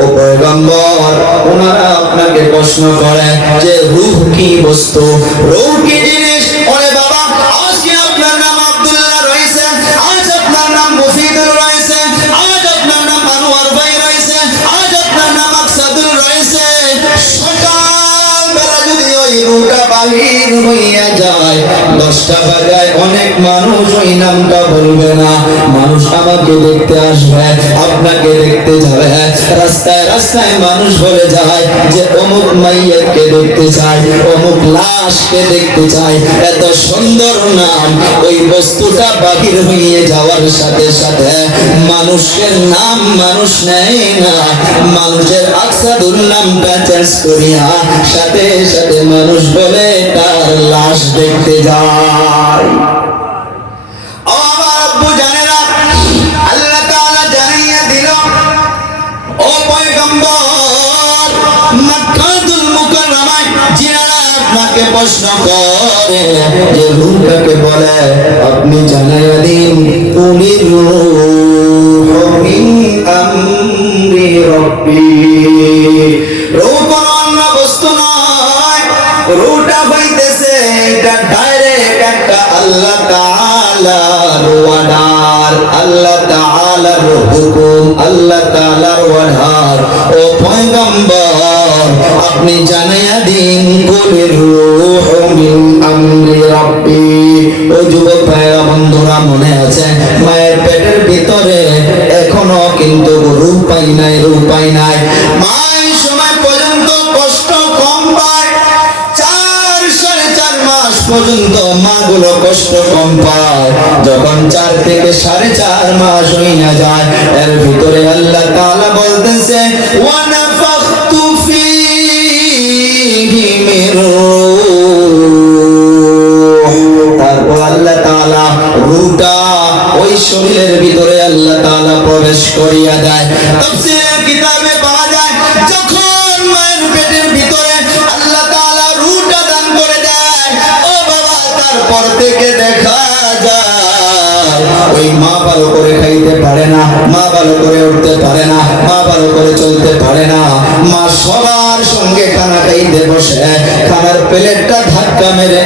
ও পয়গম্বর, ওনারা আপনাকে প্রশ্ন করে যে রূহ কি বস্তু, রূহ কি জিনিস। ওরে বাবা, আজকে আপনার নাম আব্দুল্লাহ রয়েছে, আজ আপনার নাম মুফিদুল রয়েছে, আজ আপনার নাম আনোয়ার ভাই রয়েছে, আজ আপনার নাম আকসাদুল রয়েছে। সকালবেলা যদি ওই রূহটা বাহির হইয়া যায়, 10টা বাজায়, অনেক মানুষ ওই নামটা বলবে না। মানুষ আমাকে দেখতে আসবে, আপনাকে দেখতে যাবে, রাস্তায় রাস্তায় মানুষ বলে যায় যে অমুক মাইয়াকে দেখতে চাই, অমুক লাশকে দেখতে চাই। এত সুন্দর নাম, ওই বস্তুটা বাহির হয়ে যাওয়ার সাথে সাথে মানুষের নাম মানুষ নেয় না, মানুষের আকসাদুল নামটা চেঞ্জ করিয়া সাথে সাথে মানুষ বলে তার লাশ দেখতে যায়। আমার আব্বু জানে না, আল্লাহ তাআলা জানিয়ে দিল। ও তাকে প্রশ্ন করে যে রূহটাকে বলে, আপনি জানাইয়া দিন কুলির রূহু মিন আমরি রাব্বি। রূহ কোনো অন্য বস্তু নয়, রূহটা হইতেছে এটা ডাইরেক্ট একটা আল্লাহ তাআলার ওয়ার্ডার, আল্লাহ তাআলার হুকুম, আল্লাহ তাআলার ওয়ার্ডার। ও পয়গম্বর, আপনি জানাইয়া দিন কুলির রূহু মিন আমরি রাব্বি। ও যুবক ভাইরা বন্ধুরা, মনে আছে মায়ের পেটের ভিতরে এখনো কিন্তু রূহ পাই নাই, রূহ পাই নাই। মা এই সময় পর্যন্ত কষ্ট কম পায়, 4-4.5 মাস পর্যন্ত মা গুলো কষ্ট কম পায়। যখন 4 থেকে 4.5 মাস হইয়া যায়, এর ভিতরে আল্লাহ তাআলা বলতেছে ওয়া নাফাখতু ফীহি মির রূহ। তারপর আল্লাহ তাআলা রূহটা ওই শরীরের ভিতরে আল্লাহ তাআলা প্রবেশ করিয়া দেয়। তাফসীরের কিতাবে পাওয়া যায়, যখন মায়ের পেটের ভিতরে আল্লাহ তাআলা রূহটা দান করে দেয়, ও বাবা, তারপর থেকে দেখা যায় ওই মা ভালো করে খাইতে পারে না, মা ভালো করে উঠতে পারে না, মা ভালো করে চলতে পারে না। মা সবার সঙ্গে খানা খাইতে বসে, খানার প্লেটটা ধাক্কা মেরে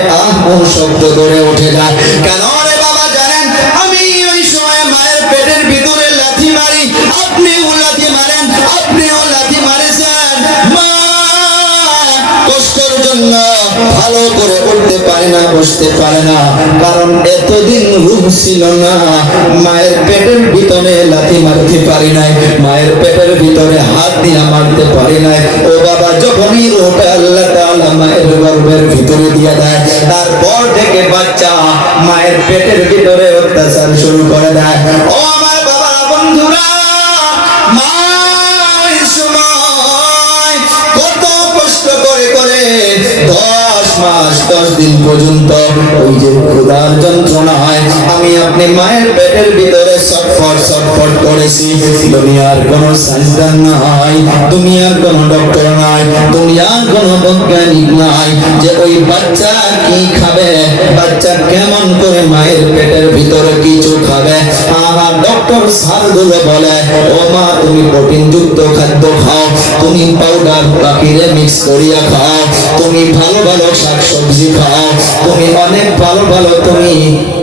শব্দ করে উঠে যায়। কেন রে বাবা জানেন? আমি ওই সময় মায়ের পেটের ভিতরে লাথি মারি, আপনিও লাথি মারেন, আপনিও লাথি মারেছেন। মা কষ্টের জন্য ভালো করে উঠতে পারে না, বসতে পারে না, কারণ এতদিন রূহ ছিল না। মায়ের পেটের ভিতরে লাথি মারতে পারি নাই, মায়ের পেটের ভিতরে হাত দিয়ে মারতে পারি নাই। ও বাবা, যখনই রূহটা আল্লাহ তাআলা মায়ের গর্ভের ভিতরে দিয়ে দেয়, তারপর থেকে বাচ্চা মায়ের পেটের ভিতরে অত্যাচার শুরু করে দেয়। ও আমার বাবা বন্ধুরা, মা এই সময় কত কষ্ট করে করে 10 মাস 10 দিন পর্যন্ত ওই যে ক্ষুধার যন্ত্রণায় আমি আপনি মায়ের পেটের ভিতরে ছটফট করেছি। দুনিয়ার কোনো সায়েন্সদান নাই, দুনিয়ার কোনো ডক্টর নাই, দুনিয়ার কোনো বৈজ্ঞানিক নাই যে ওই বাচ্চা কি খাবে, বাচ্চা কেমন করে মায়ের পেটের ভিতরে কিছু খাবে। আমার ডক্টর স্যারগুলো বলে, ও মা, তুমি প্রোটিন যুক্ত খাদ্য খাও, তুমি পাউডার পাখিরে মিক্স করিয়া খাও, তুমি ভালো ভালো শাকসবজি খাও, তুমি অনেক ভালো ভালো তুমি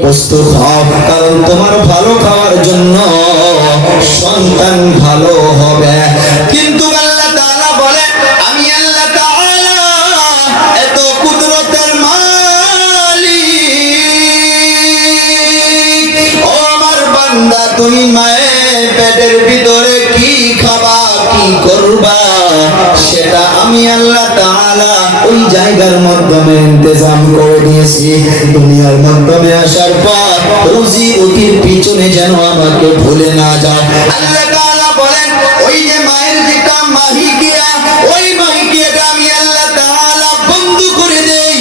বস্তু খাও, কারণ তোমার ভালো খাওয়ার জন্য সন্তান ভালো হবে। কিন্তু আল্লাহ তাআলা বলে, আমি আল্লাহ তাআলা এত কুদরতের মালিক। ও আমার বান্দা, তুমি মায়ের পেটের ভিতরে কি খাবা, কি করবা, সেটা আমি আল্লাহ তাআলা ওই জায়গার মাধ্যমে ইন্তজাম করে দিয়েছি। দুনিয়ার মাধ্যমে আসার পর রুজি রুটির পিছনে যেন আমাকে ভুলে না যাও। আল্লাহ তাআলা বলেন, ওই যে মায়ের যেটা মাহিকিয়া, ওই মাহিকিয়াটা আমি আল্লাহ তাআলা বন্ধ করে দেই।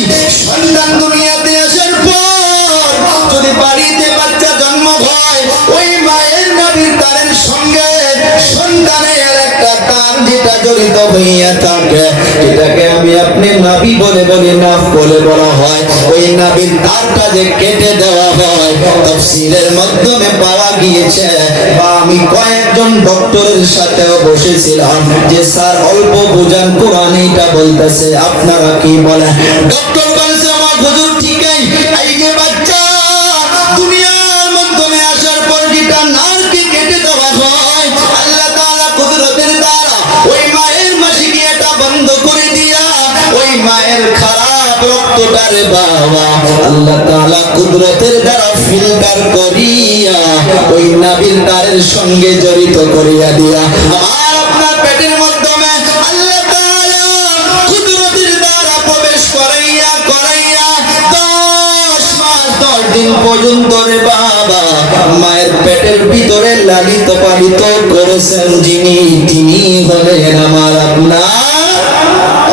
সন্তান দুনিয়াতে আসার পর যদি বাড়িতে বাচ্চা জন্ম হয়, ওই মায়ের নাভির তারের সঙ্গে সন্তানের একটা তার যেটা জড়িত হইয়া থাকে, এটাকে আমি আপনি নাভি বলে বলি, নাভ বলে বলা হয়। ওই নাভির তারটা যে কেটে দেওয়া হয়, তাফসীরের মাধ্যমে পাওয়া গিয়েছে, বা আমি কয়েকজন ডক্টরের সাথেও বসেছিলাম যে স্যার অল্প বুঝান, কোরআন এইটা বলতেছে, আপনারা কি বলেন? ডক্টর বলেছে, আমার হুজুর ঠিকই, এই যে বাচ্চা দুনিয়ার মাধ্যমে আসার পর যেটা নারকে কেটে দেওয়া হয়, আল্লাহ তাআলা কুদরতের দ্বারা ওই মায়ের মাসিকিয়াটা বন্ধ করে দিয়া ওই মায়ের খারাপ রক্তটারে বাবা আল্লাহ তাআলা কুদরতের দ্বারা ফিল্টার করিয়া ওই নাভির তারের সঙ্গে জড়িত করিয়া দিয়া আমার আপনার পেটের মাধ্যমে আল্লাহ তাআলা কুদরতের দ্বারা প্রবেশ করাইয়া 10 মাস 10 দিন পর্যন্ত রে বাবা মায়ের পেটের ভিতরে লালিত পালিত করেছেন যিনি, তিনি হলেন আমার আপনার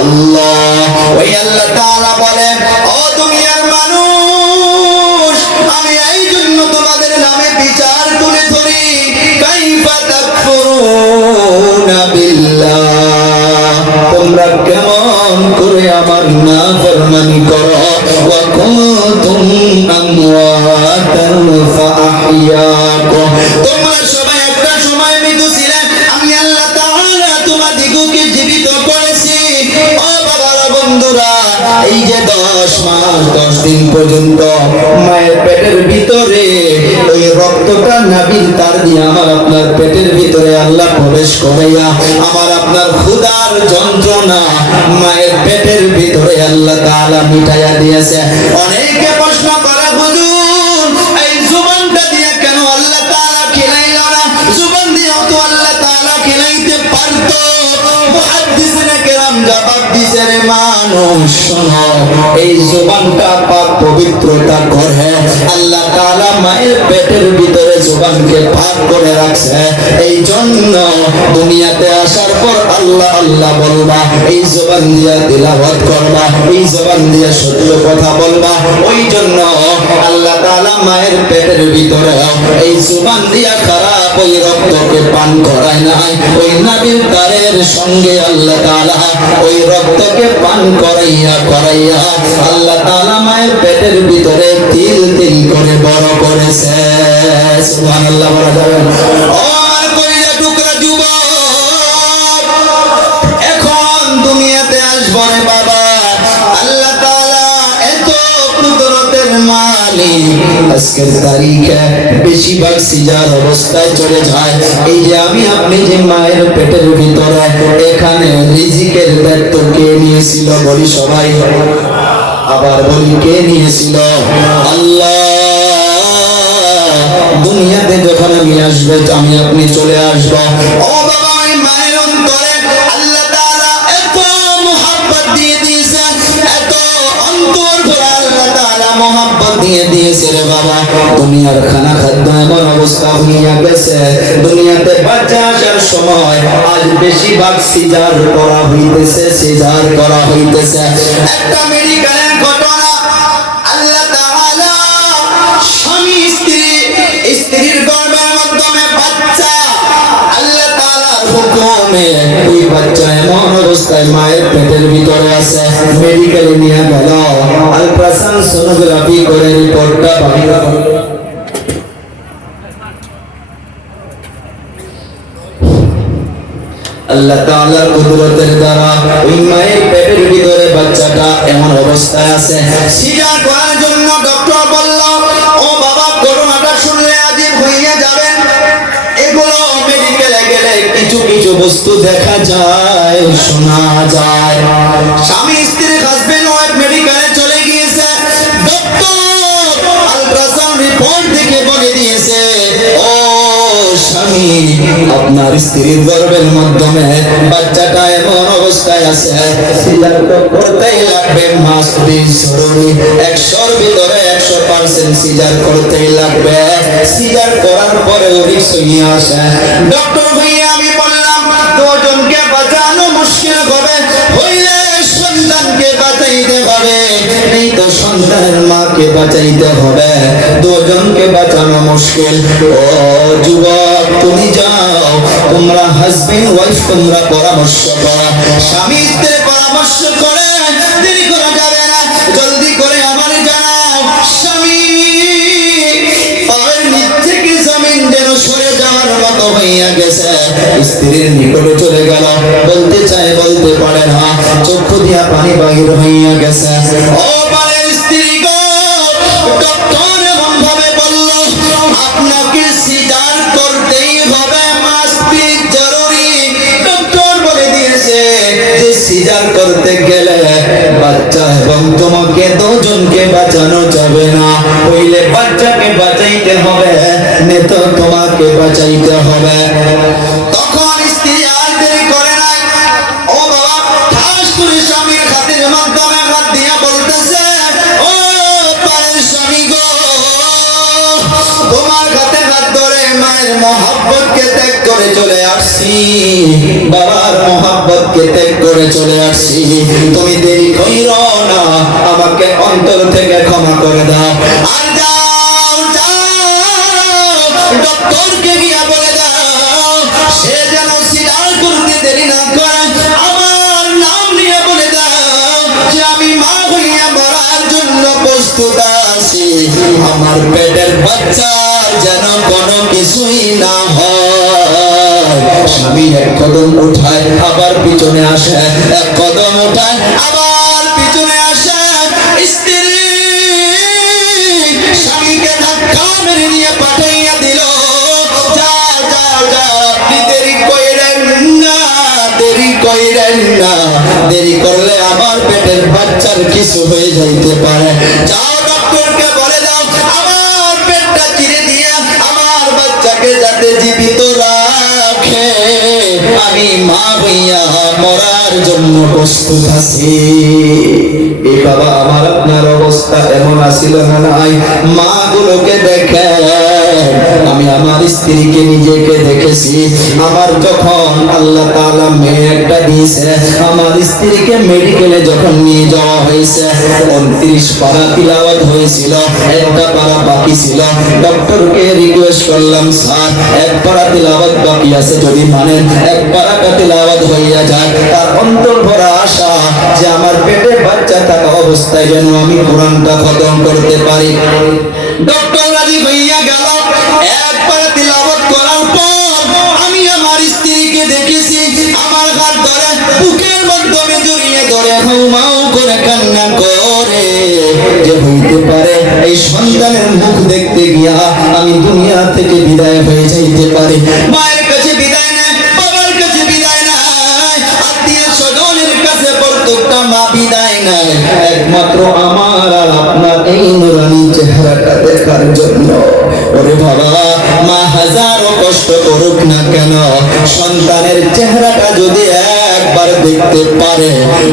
আল্লাহ। ওই আল্লাহ তাআলা বলেন, ও দুনিয়ার মানুষ, আমি এই জন্য তোমাদের নামে বিচার তুলে ধরি, কাইফা তাকফুরুনা বিল্লাহ, তোমরা কেমন করে আমার নাফরমানি এই যে 10 মাস 10 দিন পর্যন্ত মায়ের পেটের ভিতরে ওই রক্তটা নাভির তার দিয়ে আমার আপনার পেটের ভিতরে আল্লাহ প্রবেশ করাইয়া আমার আপনার ক্ষুধার যন্ত্রণা মায়ের পেটের ভিতরে আল্লাহ তাআলা মিটাইয়া দিয়েছে। অনেকে প্রশ্ন করে হুজুর এই জুবানটা দিয়ে কেন আল্লাহ তাআলা খিলাইল না? জুবান দিয়েও তো আল্লাহ তাআলা খিলাইতে পারতো। মুহাদ্দিসিনে কেরাম জবাব দিয়েছেন মানুষ শোনো, এই জুবানটা পাক পবিত্রতা করে আল্লাহ তাআলা মায়ের পেটের ভিতরে জুবানকে পাক করে রাখছে। এই জন্য দুনিয়াতে আসার পর আল্লাহ আল্লাহ বলবা, এই জবান দিয়া তিলাওয়াত করবা, এই জবান দিয়া সত্য কথা বলবা। ওই জন্য আল্লাহ তাআলা মায়ের পেটের ভিতরে এই জবান দিয়া খারাপ ওই রক্তকে পান করায় নাই, ওই নাভির তারের সঙ্গে আল্লাহ তাআলা ওই রক্তকে পান করাইয়া করাইয়া আল্লাহ তাআলা মায়ের পেটের ভিতরে তিল তিল করে বড় করেছে। সুবহানাল্লাহ বলা যাবে। ও আমার কলিজা টুকরা যুবক, এখন দুনিয়াতে আসবো রে বাবা। আল্লাহ তাআলা এত কুদরতের মালিক, আজকের তারিখে বেশিরভাগ সিজার অবস্থায় চলে যায়। এই যে আমি আপনি যে মায়ের পেটের ভিতরে, এখানে রিজিকের দায়িত্ব কে নিয়েছিল বলি সবাই? আবার বলি কে নিয়েছিল? আল্লাহ। দুনিয়াতে যখন আমি আসবে আমি আপনি চলে আসবো, ও বাবা ওই মায়ের অন্তরে আল্লাহ তাআলা এত মোহাব্বত দিয়ে দিয়েছে, এত অন্তর ভরা আল্লাহ তাআলা মোহাব্বত দিয়ে দিয়েছে রে বাবা। দুনিয়ার খানা খাদ্য এমন অবস্থা হইয়া গেছে, দুনিয়াতে বাচ্চা আসার সময় আজ বেশিরভাগ সিজার করা হইতেছে, সিজার করা হইতেছে। একটা মেডিকেলের ঘটনা, আল্লাহ তাআলা স্বামী স্ত্রীর গর্ভের মাধ্যমে বাচ্চা, আল্লাহ তাআলার হুকুমে ওই বাচ্চা এমন অবস্থায় মায়ের পেটের ভিতরে আছে, মেডিকেলে নিয়ে গেল, আল্ট্রাসাউন্ড সোনোগ্রাফি করে রিপোর্টটা বাইরে হলো। আল্লাহ তাআলার কুদরতের দ্বারা ওই মায়ের পেটের ভিতরে বাচ্চাটা এমন অবস্থায় আছে, সিজার করার জন্য ডক্টর বলল, ও বাবা ঘটনাটা শুনলে আজীব হইয়া যাবেন। এগুলো মেডিকেলে গেলে কিছু কিছু বস্তু দেখা যায়, শোনা যায়। স্বামী স্ত্রী হাজবেন্ড ওয়াইফ মেডিকেলে চলে গিয়েছে, ডক্টর আল্ট্রাসাউন্ড রিপোর্ট দেখে বলে দিয়েছে, ও স্বামী আপনার স্ত্রীর গর্ভের মাধ্যমে বাচ্চাটা এমন অবস্থায় আছে, সিজার তো করতেই লাগবে, মাস্ট বি জরুরি, 100-র ভিতরে 100% সিজার করতেই লাগবে। সিজার করার পরে রিস্ক হইয়া আসে। ডক্টর ভাইয়া আমি বললাম দুজনকে বাঁচানো মুশকিল হবে, হইলে সন্তানকে বাঁচাইতে হবে, এই তো সন্তানের মাকে বাঁচাইতে হবে, দুজনকে বাঁচানো মুশকিল। ও যুবক তুমি যাও, তোমরা হাজবেন্ড ওয়াইফ তোমরা পরামর্শ করো, স্বামী স্ত্রী পরামর্শ করে, দেরি করা যাবে না, জলদি করে আমার জানাও। স্বামী পায়ের নিচ থেকে জমিন যেন সরে যাওয়ার মতো হইয়া গেছে, স্ত্রীর নিকটে চলে গেল, বলতে চায় বলতে পারে না, চক্ষু দিয়া পানি বাহির হইয়া গেছে। ও পারের স্ত্রী গো, ডক্টর এমন ভাবে বলল আপনাকে সিজার করতেই হবে, মাস্ট বি জরুরি। ডক্টর বলে দিয়েছে যে সিজার করতে গেলে বাচ্চা এবং তোমাকে দুজনকে বাঁচানো যাবে না, হইলে বাচ্চাকে বাঁচাইতে হবে, নেতো তোমাকে বাঁচাইতে হবে। তখন স্ত্রী আর দেরি করে নাই, ও বাবা ঠাস করে স্বামীর হাতের মাধ্যমে হাত দিয়া বলতেছে, ও পারের স্বামী গো, তোমার হাতে হাত ধরে মায়ের মহব্বতকে ত্যাগ করে চলে আসছি, বাবার মহব্বতকে ত্যাগ করে চলে আসছি, তুমি দেরি কইরো না, আমাকে অন্তর থেকে ক্ষমা করে দাও। আর যাও যাও ডক্টরকে গিয়া বলে দাও সে যেন সিজার করতে দেরি না করে, আমার নাম নিয়ে বলে দাও যে আমি মা হইয়া মরার জন্য প্রস্তুত আছি, আমার পেটের বাচ্চার যেন কোনো কিছুই না হয়। স্বামী এক কদম উঠায় আবার পিছনে আসে, এক কদম উঠায় আবার পিছনে আসে, স্ত্রী স্বামীকে ধাক্কা মেরে নিয়ে পাঠাইয়া দিল, যা যা যা, আপনি দেরি কইরেন না, দেরি কইরেন না, দেরি করলে আমার পেটের বাচ্চার কিছু হয়ে যাইতে পারে। যাও ডক্টরকে বলে দাও আমার পেটটা চিরে দিয়ে আমার বাচ্চাকে যাতে জীবিত রাখে, আমি মা হইয়া মরার জন্য প্রস্তুত আছি। এই বাবা আমার আপনার অবস্থা এমন আসিল না নাই? মা গুলোকে দেখে, আমি আমার স্ত্রীকে নিজেকে দেখেছি। আমার যখন আল্লাহ তাআলা মেয়ে একটা দিয়েছে, আমার স্ত্রীকে মেডিকেলে যখন নিয়ে যাওয়া হয়েছে, 29 পারা তিলাওয়াত হয়েছিল, একটা পারা বাকি ছিল। ডক্টরকে রিকোয়েস্ট করলাম, স্যার এক পারা তিলাওয়াত বাকি আছে, যদি মানেন এক পারাটা তিলাওয়াত হইয়া যায়, তার অন্তর ভরা আশা যে আমার পেটে বাচ্চা থাকা অবস্থায় যেন আমি কোরআনটা খতম করতে পারি। ডক্টর রাজি হইয়া গেল। এক পারা তিলাওয়াত করার পর আমি আমার স্ত্রীকে দেখেছি আমার হাত ধরে বুকের মাধ্যমে জড়িয়ে ধরে হাউমাউ করে কান্না করে, যে হইতে পারে এই সন্তানের মুখ দেখতে গিয়া আমি দুনিয়া থেকে বিদায় হয়ে যাইতে পারি। মায়ের কাছে বিদায় নেয়, বাবার কাছে বিদায় নাই, আত্মীয় স্বজনের কাছে প্রত্যেকটা মা বিদায় নেয়, একমাত্র আমার আর আপনার এই নুরানি চেহারাটা দেখার জন্য। ওরে বাবা, মা হাজারো কষ্ট করুক না কেন, সন্তানের চেহারাটা যদি একবার দেখতে পারে,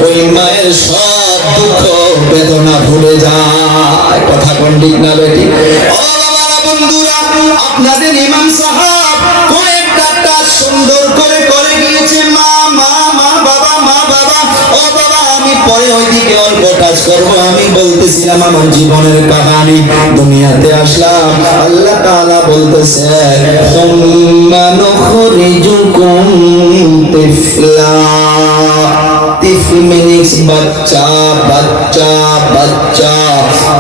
ওই মায়ের সব দুঃখ বেদনা ভুলে যায়। কথা কোন ঠিক না বেটি? ও বাবারা, বন্ধুরা, আপনাদের ইমাম সাহেব কয়েকটা কাজ সুন্দর করে করে গিয়েছে। মা মা মা বাবা, মা বাবা, ও বাবা, আমি পরে ওইদিকে অল্প কাজ করবো। আমি বলতেছিলাম আমার জীবনের কাহিনী। দুনিয়াতে আসলাম, আল্লাহ তাআলা বলতেছে সুম্মা নুখরিজুকুম তিফলা। তিফল মিনিংস বাচ্চা বাচ্চা বাচ্চা।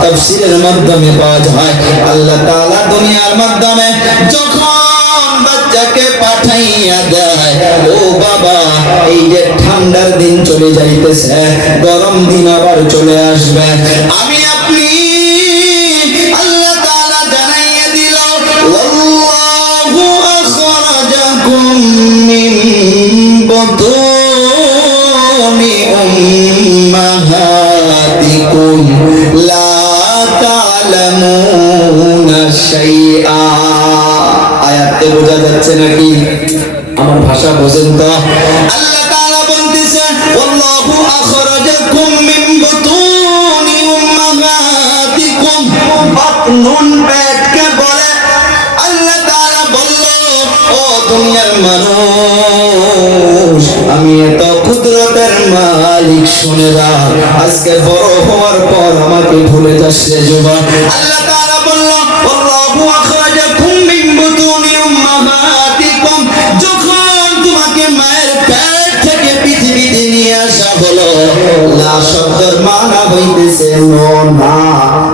তাফসীরের মাধ্যমে পাওয়া যায় আল্লাহ তাআলা দুনিয়ার মাধ্যমে যখন বাচ্চাকে পাঠাইয়া দেয়, ও বাবা, এই যে ঠান্ডার দিন চলে যাইতেছে, গরম দিন আবার চলে আসবে, আমি আপনি আল্লাহ তাআলা জানাইয়া দিল, ওয়াল্লাহু আখরাজাকুম মিন বুতুনি উম্মাহাতিকুম লা তা'লামুনা শাইআ। আয়াতে বোঝা যাচ্ছে নাকি? আমার ভাষা বোঝেন তো? আল্লাহ তাআলা বলতেছে ওয়াল্লাহু আখরাজাকুম মিন বুতুনি উম্মাহাতিকুম। বাতনুন পেটকে বলে। আল্লাহ তাআলা বলল, ও দুনিয়ার মানুষ, আমি এত কুদরতের মালিক শুনে রাখ, আজকে বড় হওয়ার পর আমাকে ভুলে যাচ্ছে যুবক। আল্লাহ তাআলা বলল আল্লাহু আখরাজাকুম মিন বুতুনি উম্মাহাতিকুম। যখন তোমাকে মায়ের পেট থেকে পৃথিবীতে নিয়ে আসা হলো, লা শব্দের মানা হইতেছে না,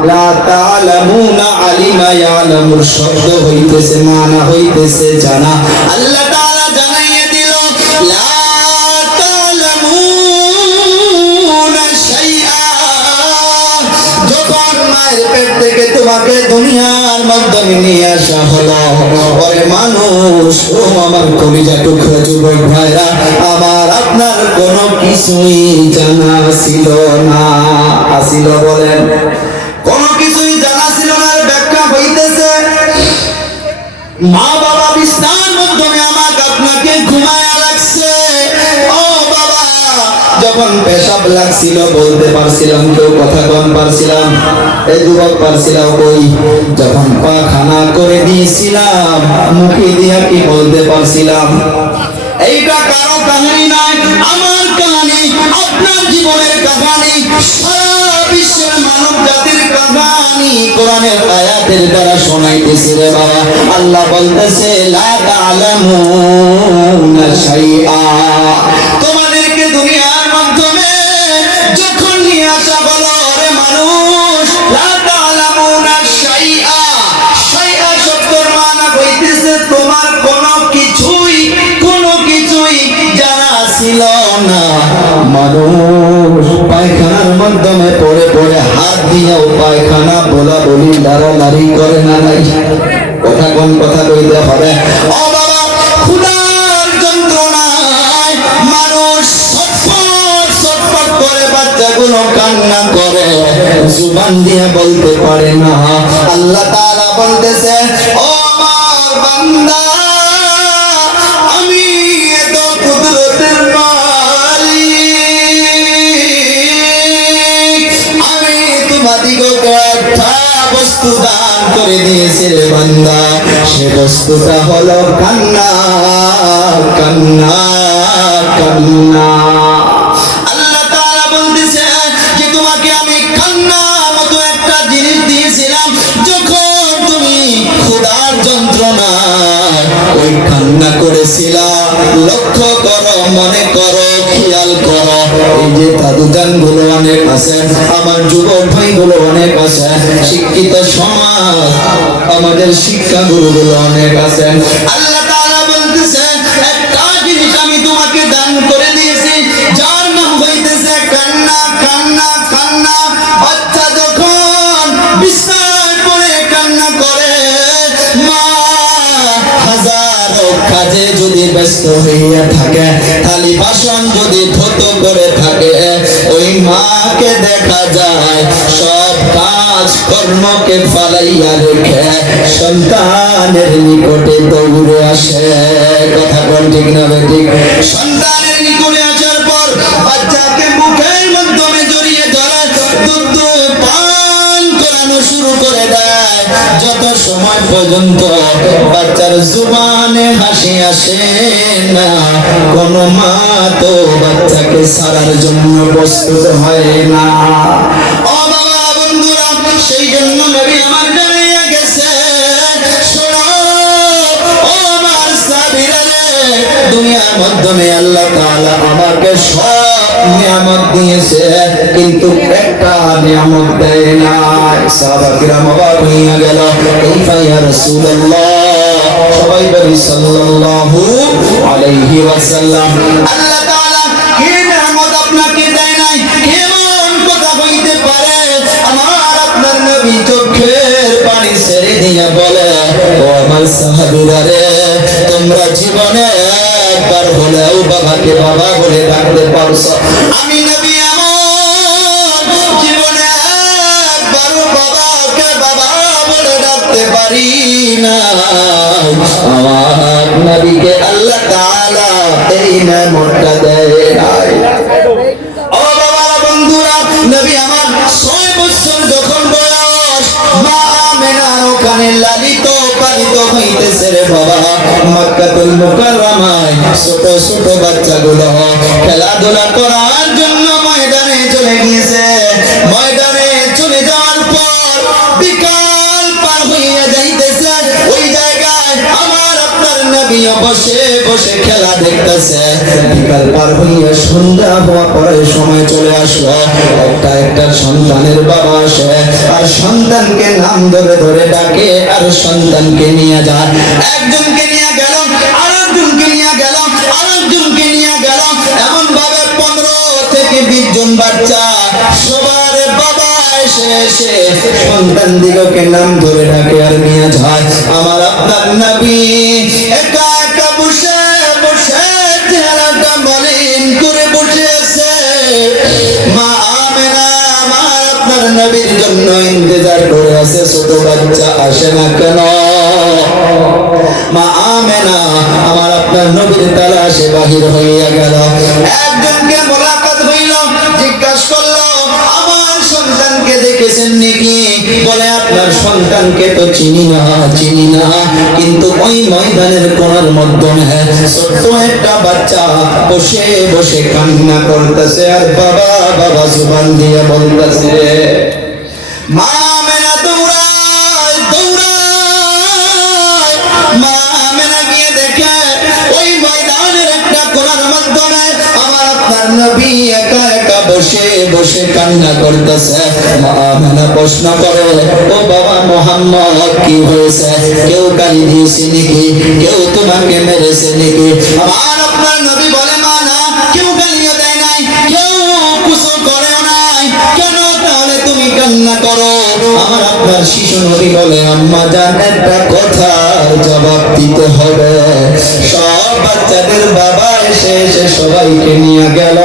লা তা'লামুনা আলিমা ইয়ালামুর শব্দ হইতেছে মানা হইতেছে জানা। আল্লাহ তাআলা জানাইয়ে দিল লা তা'লামুনা শাইআ। যখন মায়ের পেট থেকে তোমাকে দুনিয়ার মাধ্যমে নিয়ে আসা হলো, ওরে মানুষ, ও আমার কলিজা টুকরা যুবক ভাইরা, আমার আপনার কোনো কিছুই জানা ছিল না। আসিল বলেন? কোনো কিছুই জানা ছিল না। ব্যাখ্যা হইতেছে মা বাবা বিছানার মাধ্যমে আমাকে আপনাকে ঘুমায়া রাখছে। ও বাবা, যখন পেশাব লাগছিল বলতে পারছিলাম, কেউ কথা কম পারছিলাম, এই যুবক পারছিলাম কই? যখন পায়খানা করে দিয়েছিলাম মুখে দিয়া কি বলতে পারছিলাম? এইটা কারো কাহিনী নাই, আমার কাহিনী, আপনার জীবনের কাহিনী, সারা বিশ্বের মানব জাতির কাহিনী কোরআনের আয়াতের দ্বারা শোনাইতেছি রে বাবা। আল্লাহ বলতেছে লা তা'লামুনা শাইআ। তোমাদেরকে দুনিয়ার মাধ্যমে যখন নিয়ে আসা হলো, রে মানুষ, লা তা'লামুনা শাইআ। শাইআ শব্দের মানা হইতেছে তোমার কোনো কিছুই জানা ছিল না। মানুষ পায়খানার মাধ্যমে পড়ে পড়ে হাত দিয়াও পায়খানা বলা বলি লাড়ালাড়ি করে না নাই? কথা কোন কথা কইতে হবে। ও বাবা, ক্ষুধার যন্ত্রণায় মানুষ ছটফট ছটফট করে, বাচ্চাগুলো কান্না করে, জুবান দিয়ে বলতে পারে না। আল্লাহ তাআলা বলতেছে, ও আমার বান্দা, আমি এত কুদরতের মালিক, আমি তোমাদিগকে একটা বস্তু দান করে দিয়েছি রে বান্দা, সে বস্তুটা হলো কান্না, কান্না, কান্না। আল্লাহ তাআলা বলতেছে যে তোমাকে আমি কান্না মতো একটা জিনিস দিয়েছিলাম, যখন তুমি ক্ষুধার যন্ত্রণায় ওই কান্না করেছিলা। লক্ষ্য করো, মনে করো, খেয়াল করো, এই যে দাদুজান গুলো অনেক আছে, আমার যুবক ভাইগুলো অনেক আছে, শিক্ষিত সমাজ, আমাদের শিক্ষা গুরুগুলো অনেক আছে। আল্লাহ তাআলা বলতেছে একটা জিনিস আমি তোমাকে দান করে দিয়েছি, যার নাম হইতেছে কান্না, কান্না, কান্না। বাচ্চা যখন বিছানায় পড়ে কান্না করে, মা হাজারো কাজে যদি ব্যস্ত হইয়া থাকে, থালি বাসন যদি ধৌত করে থাকে, ওই মাকে দেখা যায় সব কাজ কর্মকে ফালাইয়া রেখে সন্তানের নিকটে দৌড়ে আসে। কথা কোন ঠিক না ঠিক? সন্তানের নিকটে আসার পর বাচ্চাকে মুখের মাধ্যমে জড়িয়ে ধরে দুধ পান করানো শুরু করে দেয়, যত সময় পর্যন্ত বাচ্চার জুবানে হাসি আসে না, কোন মা তো বাচ্চাকে ছাড়ার জন্য প্রস্তুত হয় না। ও বাবা, বন্ধুরা, সেই জন্য নবী আমার জানাইয়া গেছে, শোনো ও আমার সাহাবীরা রে, দুনিয়ার মাধ্যমে আল্লাহ তাআলা আমাকে সব নিয়ামত দিয়েছে, কিন্তু একটা নিয়ামত দেয় নাই। সাহাবা কিরাম অবাক হইয়া গেল, কাইফা ইয়া রাসূলুল্লাহ? সবাই বলি সাল্লাল্লাহু আলাইহি ওয়াসাল্লাম। আল্লাহ তাআলা কি নিয়ামত আপনাকে দেয় নাই? কেমন কথা হইতে পারে? আমার আপনার নবী চোখের পানি ছেড়ে দিয়ে বলে, ও আমার সাহাবীরা রে, তোমরা জীবনে একবার হলেও বাবাকে বাবা বলে ডাকতে পারছো? আমি নবী আমার জীবনে একবারও বাবাকে বাবা বলে ডাকতে পারি না। আমার নবীকে আল্লাহ তাআলা এই নিয়ামতটা দেয় নাই। ও বাবা, বন্ধুরা, নবী আমার 6 বছর যখন বয়স, মা আমেনার ওখানে লালিত পালিত হইতেছে রে বাবা। মক্কাতুল মুকাররমায় ছোট ছোট বাচ্চাগুলো খেলাধুলা করার জন্য ময়দানে চলে গিয়েছে। ময়দানে চলে যাওয়ার পর বিকাল পার হইয়া যাইতেছে, ওই জায়গায় আমার আপনার নবী বসে বসে খেলা দেখতেছে। বিকাল পার হইয়া সন্ধ্যা হওয়া পরে সময় চলে আসলো, একটা একটা সন্তানের বাবা আসে আর সন্তানকে নাম ধরে ধরে ডাকে, আর সন্তানকে নিয়ে যায়। একজনকে নিয়ে গেল, আরেকজনকে নিয়ে গেল, আরেকজনকে নিয়ে গেল, এমন ভাবে 15 থেকে 20 জন বাচ্চা সবার বাবা এসে এসে সন্তান দিগকে নাম ধরে ডাকে আর নিয়ে যায়। আমার আপনার নবী একা একা বসে বসে চেহারাটা মলিন করে বসে আছে। মা আমেনা আমার আপনার নবীর জন্য ইন্তজার করে আছে, ছোট বাচ্চা আসে না কেন? মা আমেনা আমার আপনার নবীর তালাশে বাহির হইয়া গেল। একজনকে মোলাকাত হইল, জিজ্ঞাসা করলো, আমার সন্তানকে দেখেছেন নাকি? বলে, আপনার সন্তানকে তো চিনি না, চিনি না, কিন্তু ওই ময়দানের কোণার মাধ্যমে ছোট্ট একটা বাচ্চা বসে বসে কান্না করতেছে আর বাবা বাবা জুবান দিয়ে বলতেছে। মা আমেনা দৌড়ায় দৌড়ায়, মা আমেনা গিয়ে দেখে ওই ময়দানের একটা কোণার মাধ্যমে আমার আপনার নবী একা একা বসে বসে কান্না করতেছে। মা আমেনা প্রশ্ন করে, ও বাবা মুহাম্মদ, কি হয়েছে? কেউ গালি দিয়েছে নাকি? কেউ তোমাকে মেরেছে নাকি? আমার আপনার নবী বলে, মা না, কেউ গালিও দেয় নাই, কেউ কুসুম করেও নাই, কেন তাহলে তুমি কান্না করো? আপনার শিশু নবী বলে, আম্মা জান একটা কথার জবাব দিতে হবে। সব বাচ্চাদের বাবা এসে এসে সবাইকে নিয়ে গেল,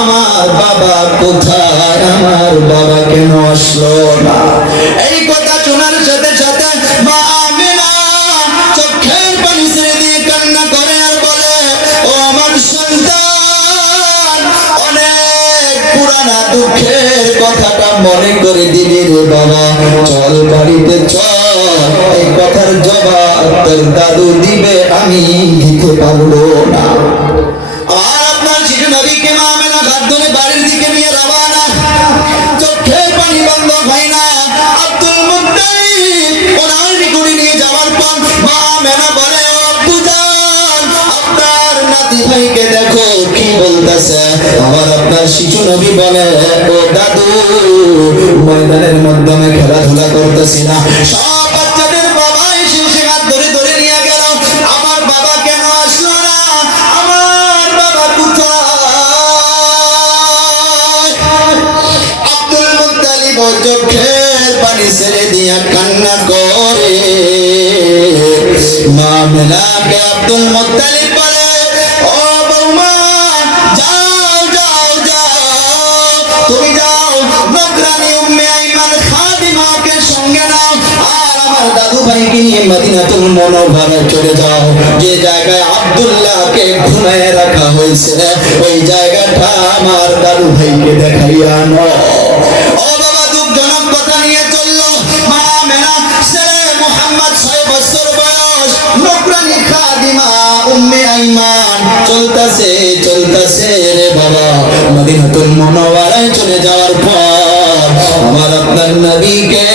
আমার বাবা কোথায়, আমার বাবা কেন আসলো না? এই কথা শোনার সাথে সাথে মা আমেনা চোখের পানি ছেড়ে দিয়ে কান্না করে আর বলে, ও আমার সন্তান, অনেক পুরানা দুঃখের কথাটা মনে করে দিলি রে বাবা, চল বাড়িতে চল, এই কথার জবাব তোর দাদু দিবে, আমি দিতে পারবো না। আর আপনার শিশু নবীকে মা আমেনা ঘাট ধরে বাড়ির দিকে নিয়ে রওনা, চোখের পানি বন্ধ হয় না। আব্দুল মুত্তালিব ওনার নিকুড়ি নিয়ে যাওয়ার পর মা আমেনা বলে, ও আব্বুজান, আপনার নাতি ভাইকে দেখো কি বলতেছে। আবার আপনার শিশু নবী বলে, ও দাদু, ময়দানের মাধ্যমে খেলাধুলা করতেছি না, সব বাচ্চাদের বাবা এসে সে হাত ধরে ধরে নিয়ে গেল, আমার বাবা কেন আসলো না, আমার বাবা কোথায়? আব্দুল মুত্তালিব চোখের পানি ছেড়ে দিয়া কান্না করে। মা আমেনাকে আব্দুল মুত্তালিব বলে, ও বৌমা, যাও যাও যাও, তুমি যাও, নকরানি উম্মে আইমান খাদিমাকে সঙ্গে নাও, আর আমার দাদু ভাইকে নিয়ে মদিনাতুল মুনাওয়ারায় চলে যাও। যে জায়গায় আব্দুল্লাহকে ঘুমায় রাখা হয়েছে, ওই জায়গাটা আমার দাদু ভাইকে দেখাইয়া আনো। ও বাবা, দুঃখজনক কথা নিয়ে চললো। মা আমেনা ছেলে মুহাম্মদ 6 বছর বয়স, নকরানি খাদিমা উম্মে আইমান চলতেছে চলতেছে রে বাবা, মদিনাতুল মুনাওয়ারায় চলে যাওয়ার পর আমার আপনার নবীকে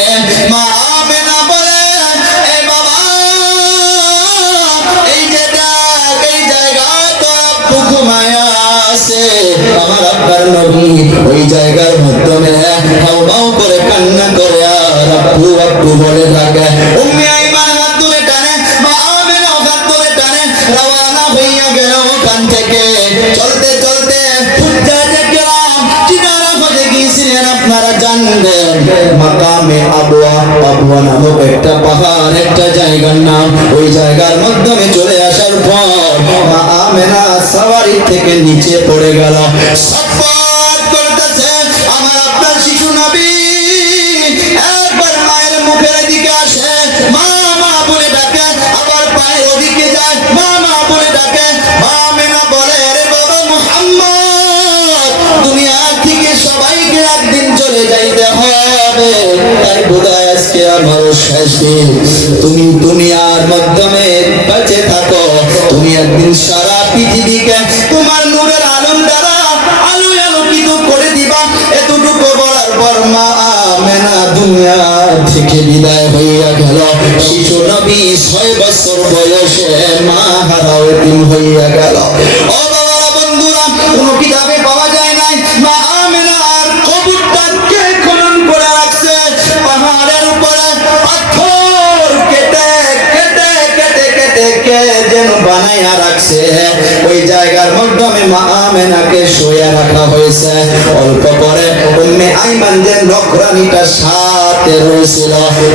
মা আমেনা বলে, এ বাবা, এই যে দেখ, এই জায়গায় তো আব্বু ঘুমায়া আছে। আমার আপনার নবী ওই জায়গার মাধ্যমে হাউ হাউ করে কান্না করে আর আব্বু আব্বু বলে থাকে। উম্মে আইমান হাত ধরে টানে, মা আমেনা হাত ধরে টানে, রওনা হইয়া গেল ওখান থেকে। চলতে চলতে হুজ্জাজে কেরাম চিনারা খোঁজে গিয়েছিলেন, আপনারা জানবেন মাকামে আবওয়া, আবওয়া নামক একটা পাহাড়, একটা জায়গার নাম। ওই জায়গার মাধ্যমে চলে আসার পর মা আমেনা সাওয়ারি থেকে নিচে পড়ে গেল, সাফাত করতেছে। আমার আপনার শিশু নবী একবার মায়ের মুখের দিকে আসে, মা মা বলে ডাকে, আবার পায়ের ওদিকে যায়, মা মা বলে ডাকে। মা আমেনা বলে, আরে বাবা মুহাম্মদ, দুনিয়া থেকে সবাইকে একদিন চলে যাইতে হবে, তাই বোধহয় আজকে আমার শেষ দিন। তুমি দুনিয়ার মাধ্যমে বেঁচে থাকো, তুমি একদিন সারা পৃথিবীকে তোমার নূরের আলোর দ্বারা আলোয় আলোকিত করে দিবা। এতটুকু বলার পর মা আমেনা দুনিয়া থেকে বিদায় হইয়া গেল। শিশু নবী 6 বছর বয়সে মা হারাও এতিম হইয়া গেল। ও বাবারা, বন্ধুরা, কোনো কিতাবে পাওয়া যায় নাই মা আমেনার কবরটা কে খনন করে রাখছে। পাহাড়ের উপরে পাথর কেটে কেটে কেটে কেটে কে যেন বানাইয়া রাখছে, ওই জায়গার মাধ্যমে মা আমেনাকে শুয়ে রাখা হয়েছে। অল্প পরে উম্মে আইমান যে নকরানিটা সাথে রয়েছিল,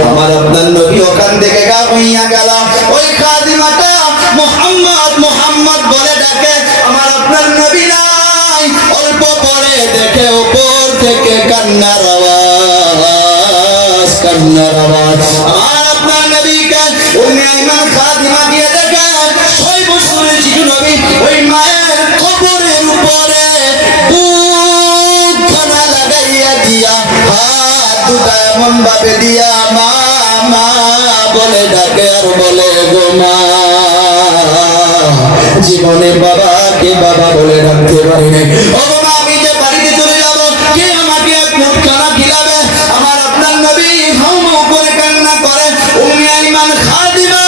আমার আপনার নবী ওখান থেকে গা হইয়া গেল। ওই খাদিমাটা মুহাম্মদ মুহাম্মদ বলে ডাকে, আমার আপনার নবী নাই। অল্প পরে দেখে উপর থেকে কান্নার আওয়াজ, কান্নার আওয়াজ। আমার আপনার নবীকে উম্মে আইমান খাদিমা দিয়ে দেখে 6 বছরের শিশু নবী ওই মায়ের কবরের উপরে বুকখানা লাগাইয়া দিয়া, হাত দুটা এমন ভাবে দিয়া মা মা বলে ডাকে আর বলে, গো মা। জীবনে বাবাকে বাবা বলে ডাকতে পারি নাই। ও বাবা, আমি যে বাড়িতে চলে যাব, কে আমাকে এক মুঠ খানা খিলাবে? আমার আপনার নবী হাউ হাউ করে কান্না করে। উম্মে আইমান খাদিমা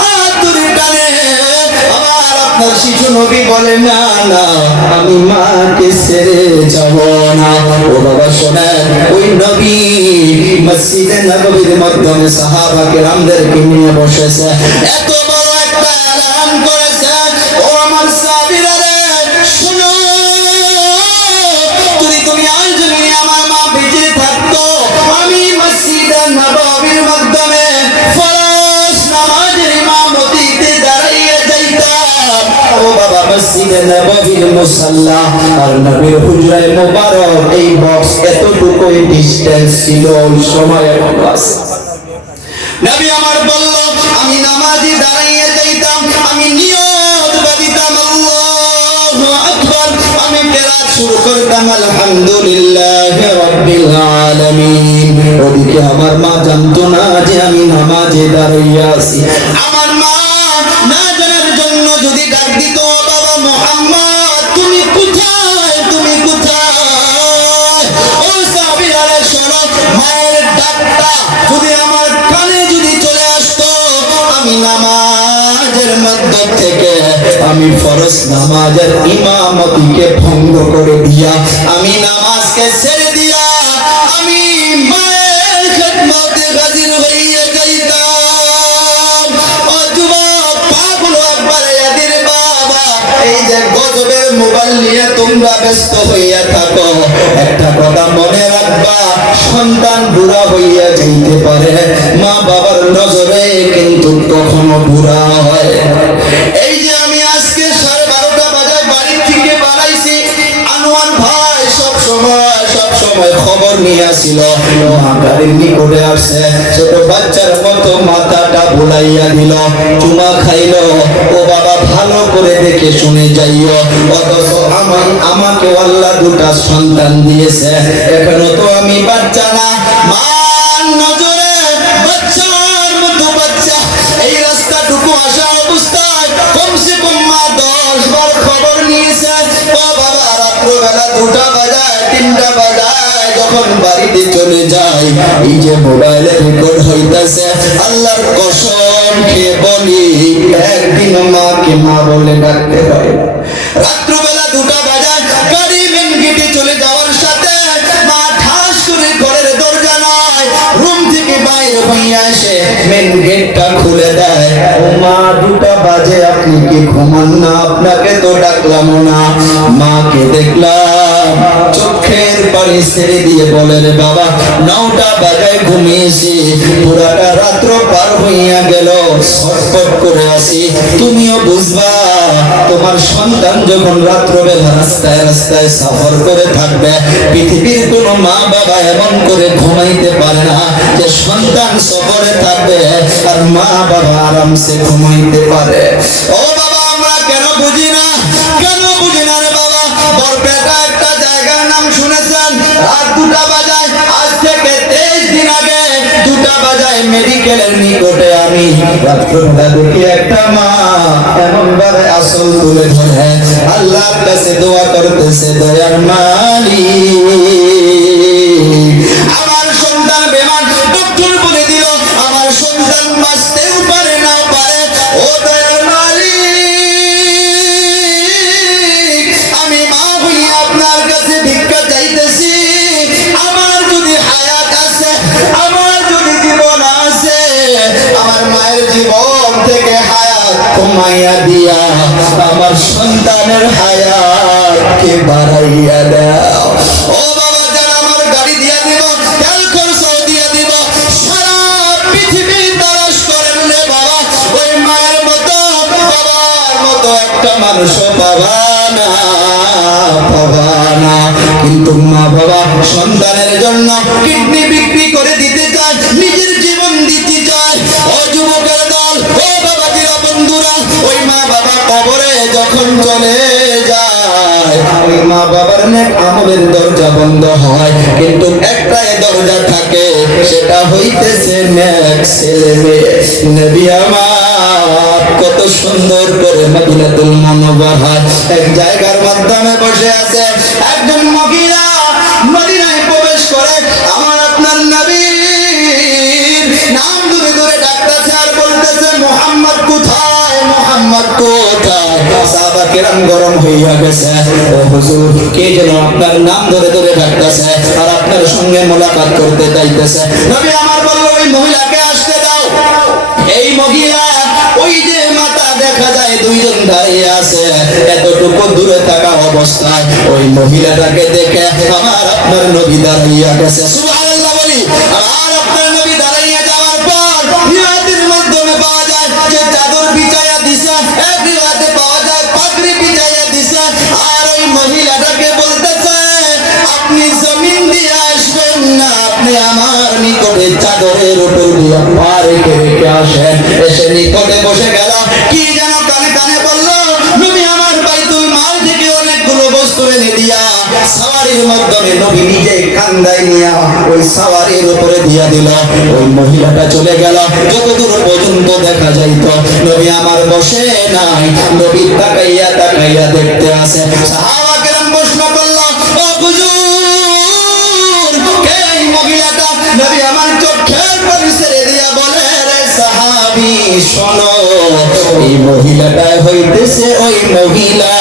হাত ধরে টানে। আমার আপনার শিশু নবী বলে, না না, আমি মাকে ছেড়ে যাব না। ও বাবা শোনেন, ওই নবী মসজিদে নববীর মাধ্যমে সাহাবা কেরামদেরকে নিয়ে বসেছে, এত বড় একটা এলান করেছে, ও আমার সাহাবীরা রে, শুনো, যদি তুমি আজ জমিনে আমার মা বেঁচে থাকতো, আমি মসজিদে নববী বাবা মসজিদে নববীর মুসাল্লা আর নবীর হুজরায়ে মুবারক এই বক্স এতটুকুই ডিসটেন্স ছিল ওই সময় এখনো আছে। নবী আমার বলল আমি নামাজে দাঁড়িয়ে যাইতাম, আমি নিয়ত বাঁধিতাম আল্লাহু আকবার, আমি কেরাত শুরু করতাম আলহামদুলিল্লাহি রাব্বিল আলামিন। ওদিকে আমার মা জানতো না যে আমি নামাজে দাঁড়িয়ে আছি। আমার মা না জানার জন্য যদি ডাক দিত, বাবা মুহাম্মদ তুমি কোথায়, তুমি কোথায়, ও সাহাবীরা শোনো, মায়ের ডাকটা যদি আমার কানে যদি চলে আসতো, আমি নামাজের মধ্য থেকে আমি ফরজ নামাজের ইমামতিকে ভঙ্গ করে দিয়া, আমি নামাজকে ছেড়ে দিয়া আমি মায়ের খেদমতে হাজির হইয়া যাইতাম। ও যুবক পাগল একবার ইয়াদের বাবা, এই যে গজবের মোবাইল নিয়ে তোমরা ব্যস্ত হইয়া থাকো, একটা কথা মনে রাখবা, সন্তান বুড়া হইয়া যাইতে পারে, মা বাবার নজরে কিন্তু কখনো বুড়া হয়। এই যে আমি আজকে 12:30 বাজায় বাড়ি থেকে বাড়াইছি, আনোয়ার ভাই সব সময় খবর নিয়ে আসিল, মা গাড়ির নিকটে আসছে, ছোট বাচ্চার মতো মাথাটা বুলাইয়া দিল, চুমা খাইল, ও বাবা ভালো করে দেখে শুনে যাইও, অথচ আমাকে আল্লাহ দুটা সন্তান দিয়েছে, এখনো তো আমি বাচ্চা না, মার নজরে বাচ্চার মতো বাচ্চা, এই রাস্তাটুকু আসা অবস্থায় কমসে কম মা 10 বার খবর নিয়েছে। ও বাবা রাত্রবেলা 2টা বাজায় 3টা বাজায় যখন বাড়িতে চলে যায়, এই যে মোবাইলে রেকর্ড হইতাছে, আল্লাহর কসম খেয়ে বলি একদিন মাকে মা বলে ডাকতে হয়। রাত্রবেলা 2টা বাজায় গাড়ি মেন গেটে চলে যাওয়ার সাথে মা ঠাস করে ঘরের দরজা নয় রুম থেকে বাইরে হইয়া এসে মেন গেটটা খুলে দেয়। ও মা 2টা বাজে আপনি কি ঘুমান না? আপনাকে তো ডাকলাম না। মাকে দেখলাম চোখের পানি ছেড়ে দিয়ে বলে, রে বাবা 9টা বাজায় ঘুমিয়েছি, পুরাটা রাত্র পার হইয়া গেল, ছটফট করে আসি, তুমিও বুঝবা তোমার সন্তান যখন রাত্রবেলা রাস্তায় রাস্তায় সফর করে থাকবে, পৃথিবীর কোন মা বাবা এমন করে ঘুমাইতে পারে না যে সন্তান সফরে থাকবে আর মা বাবা আরামসে ঘুমাইতে পারে। ও বাবা আমরা কেন বুঝি না, কেন বুঝি না রে বাবা? বরপেটা একটা জায়গার নাম শুনেছেন? রাত 2টা বাজায়, আজ থেকে 23 দিন আগে 2টা বাজায় মেডিকেলের নিকটে আমি রাত্রবেলা দেখি একটা মা এমন ভাবে আসল তুলে ধরে আল্লাহর কাছে দোয়া করতেছে, দয়ার মালিক আমার সন্তান বেমান, ডক্টর বলে দিল আমার সন্তান বাঁচতেও পারে না পারে, ও দয়ার মালিক আমি মা হইয়া আপনার কাছে ভিক্ষা চাইতেছি, আমার যদি হায়াত আছে, আমার যদি জীবন আছে, আমার মায়ের জীবন থেকে হায়াত কমাইয়া দিয়া আমার সন্তানের হায়াতকে বাড়াইয়া দাও। ও বাবা যারা আমার গাড়ি দিয়া দিব, তেল খরচাও দিয়া দিব, সারা পৃথিবী তালাশ করেন রে বাবা, ওই মায়ের মতো বাবার মতো একটা মানুষও পাবা না। কিন্তু মা বাবা সন্তানের জন্য কিডনি বিক্রি করে দিতে চায়, নিজের জীবন দিতে চায়। ও যুবকের দল, ও বাবা দিরা বন্ধুরা, ওই মা বাবা কবরে যখন চলে যায়, ওই মা বাবার নেক আমলের দরজা বন্ধ হয়, কিন্তু একটাই দরজা থাকে, সেটা হইতেছে নেক ছেলে মেয়ে। নবী আমার কত সুন্দর করে মদিনাতুল মুনাওয়ারায় এক জায়গার মাধ্যমে বসে আছে, একজন মহিলা মদিনায় প্রবেশ করে আমার আপনার নবীর নাম ধরে ধরে ডাকতেছে আর বলতেছে, মুহাম্মদ কোথায়, মুহাম্মদ কোথায়? সাহাবা কেরাম গরম হইয়া গেছে, ও হুজুর কে যেন আপনার নাম ধরে ধরে ডাকতেছে আর আপনার সঙ্গে মোলাকাত করতে চাইতেছে। নবী আমার বলল, ওই মহিলাকে আসতে দাও। এই মহিলা ওই যে মাথা দেখা যায় 2জন দাঁড়িয়ে আছে, এতটুকু দূরে থাকা অবস্থায় ওই মহিলাটাকে দেখে আমার আপনার নবী দাঁড়িয়ে গেছে। সুবহানাল্লাহ বলি। আর আপনার নবী দাঁড়িয়ে যাওয়ার পর রিওয়ায়াতের মাধ্যমে পাওয়া যায় যে চাদর বিছায়া দিছে, এক রিওয়ায়াতে পাওয়া যায় পাগড়ি দিয়া পা রেখে রেখে আসেন। এসে নিকটে বসে গেল, কি যেন কানে কানে বললো, নবী আমার বাইতুল মাল থেকে অনেকগুলো বস্তু এনে দিয়া সাওয়ারির মাধ্যমে নবী নিজে কান্দায় নিয়া ওই সাওয়ারির উপরে দিয়া দিল। ওই মহিলাটা চলে গেল, যতদূর পর্যন্ত দেখা যাইত নবী আমার বসে নাই, নবী তাকাইয়া তাকাইয়া দেখতে আসে। সাহাবা কেরাম প্রশ্ন করলো, ও হুজুর, কে এই মহিলাটা? নবী আমার চোখের পানি ছেড়ে দিয়া বলে, রে সাহাবী শোনো, এই মহিলাটা হইতেছে ওই মহিলা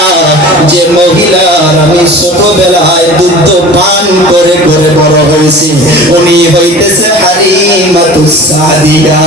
যে মহিলার আমি ছোটবেলায় দুধ পান করে করে বড় হয়েছি। উনি হইতেছে হালিমাতুস সাদিয়া।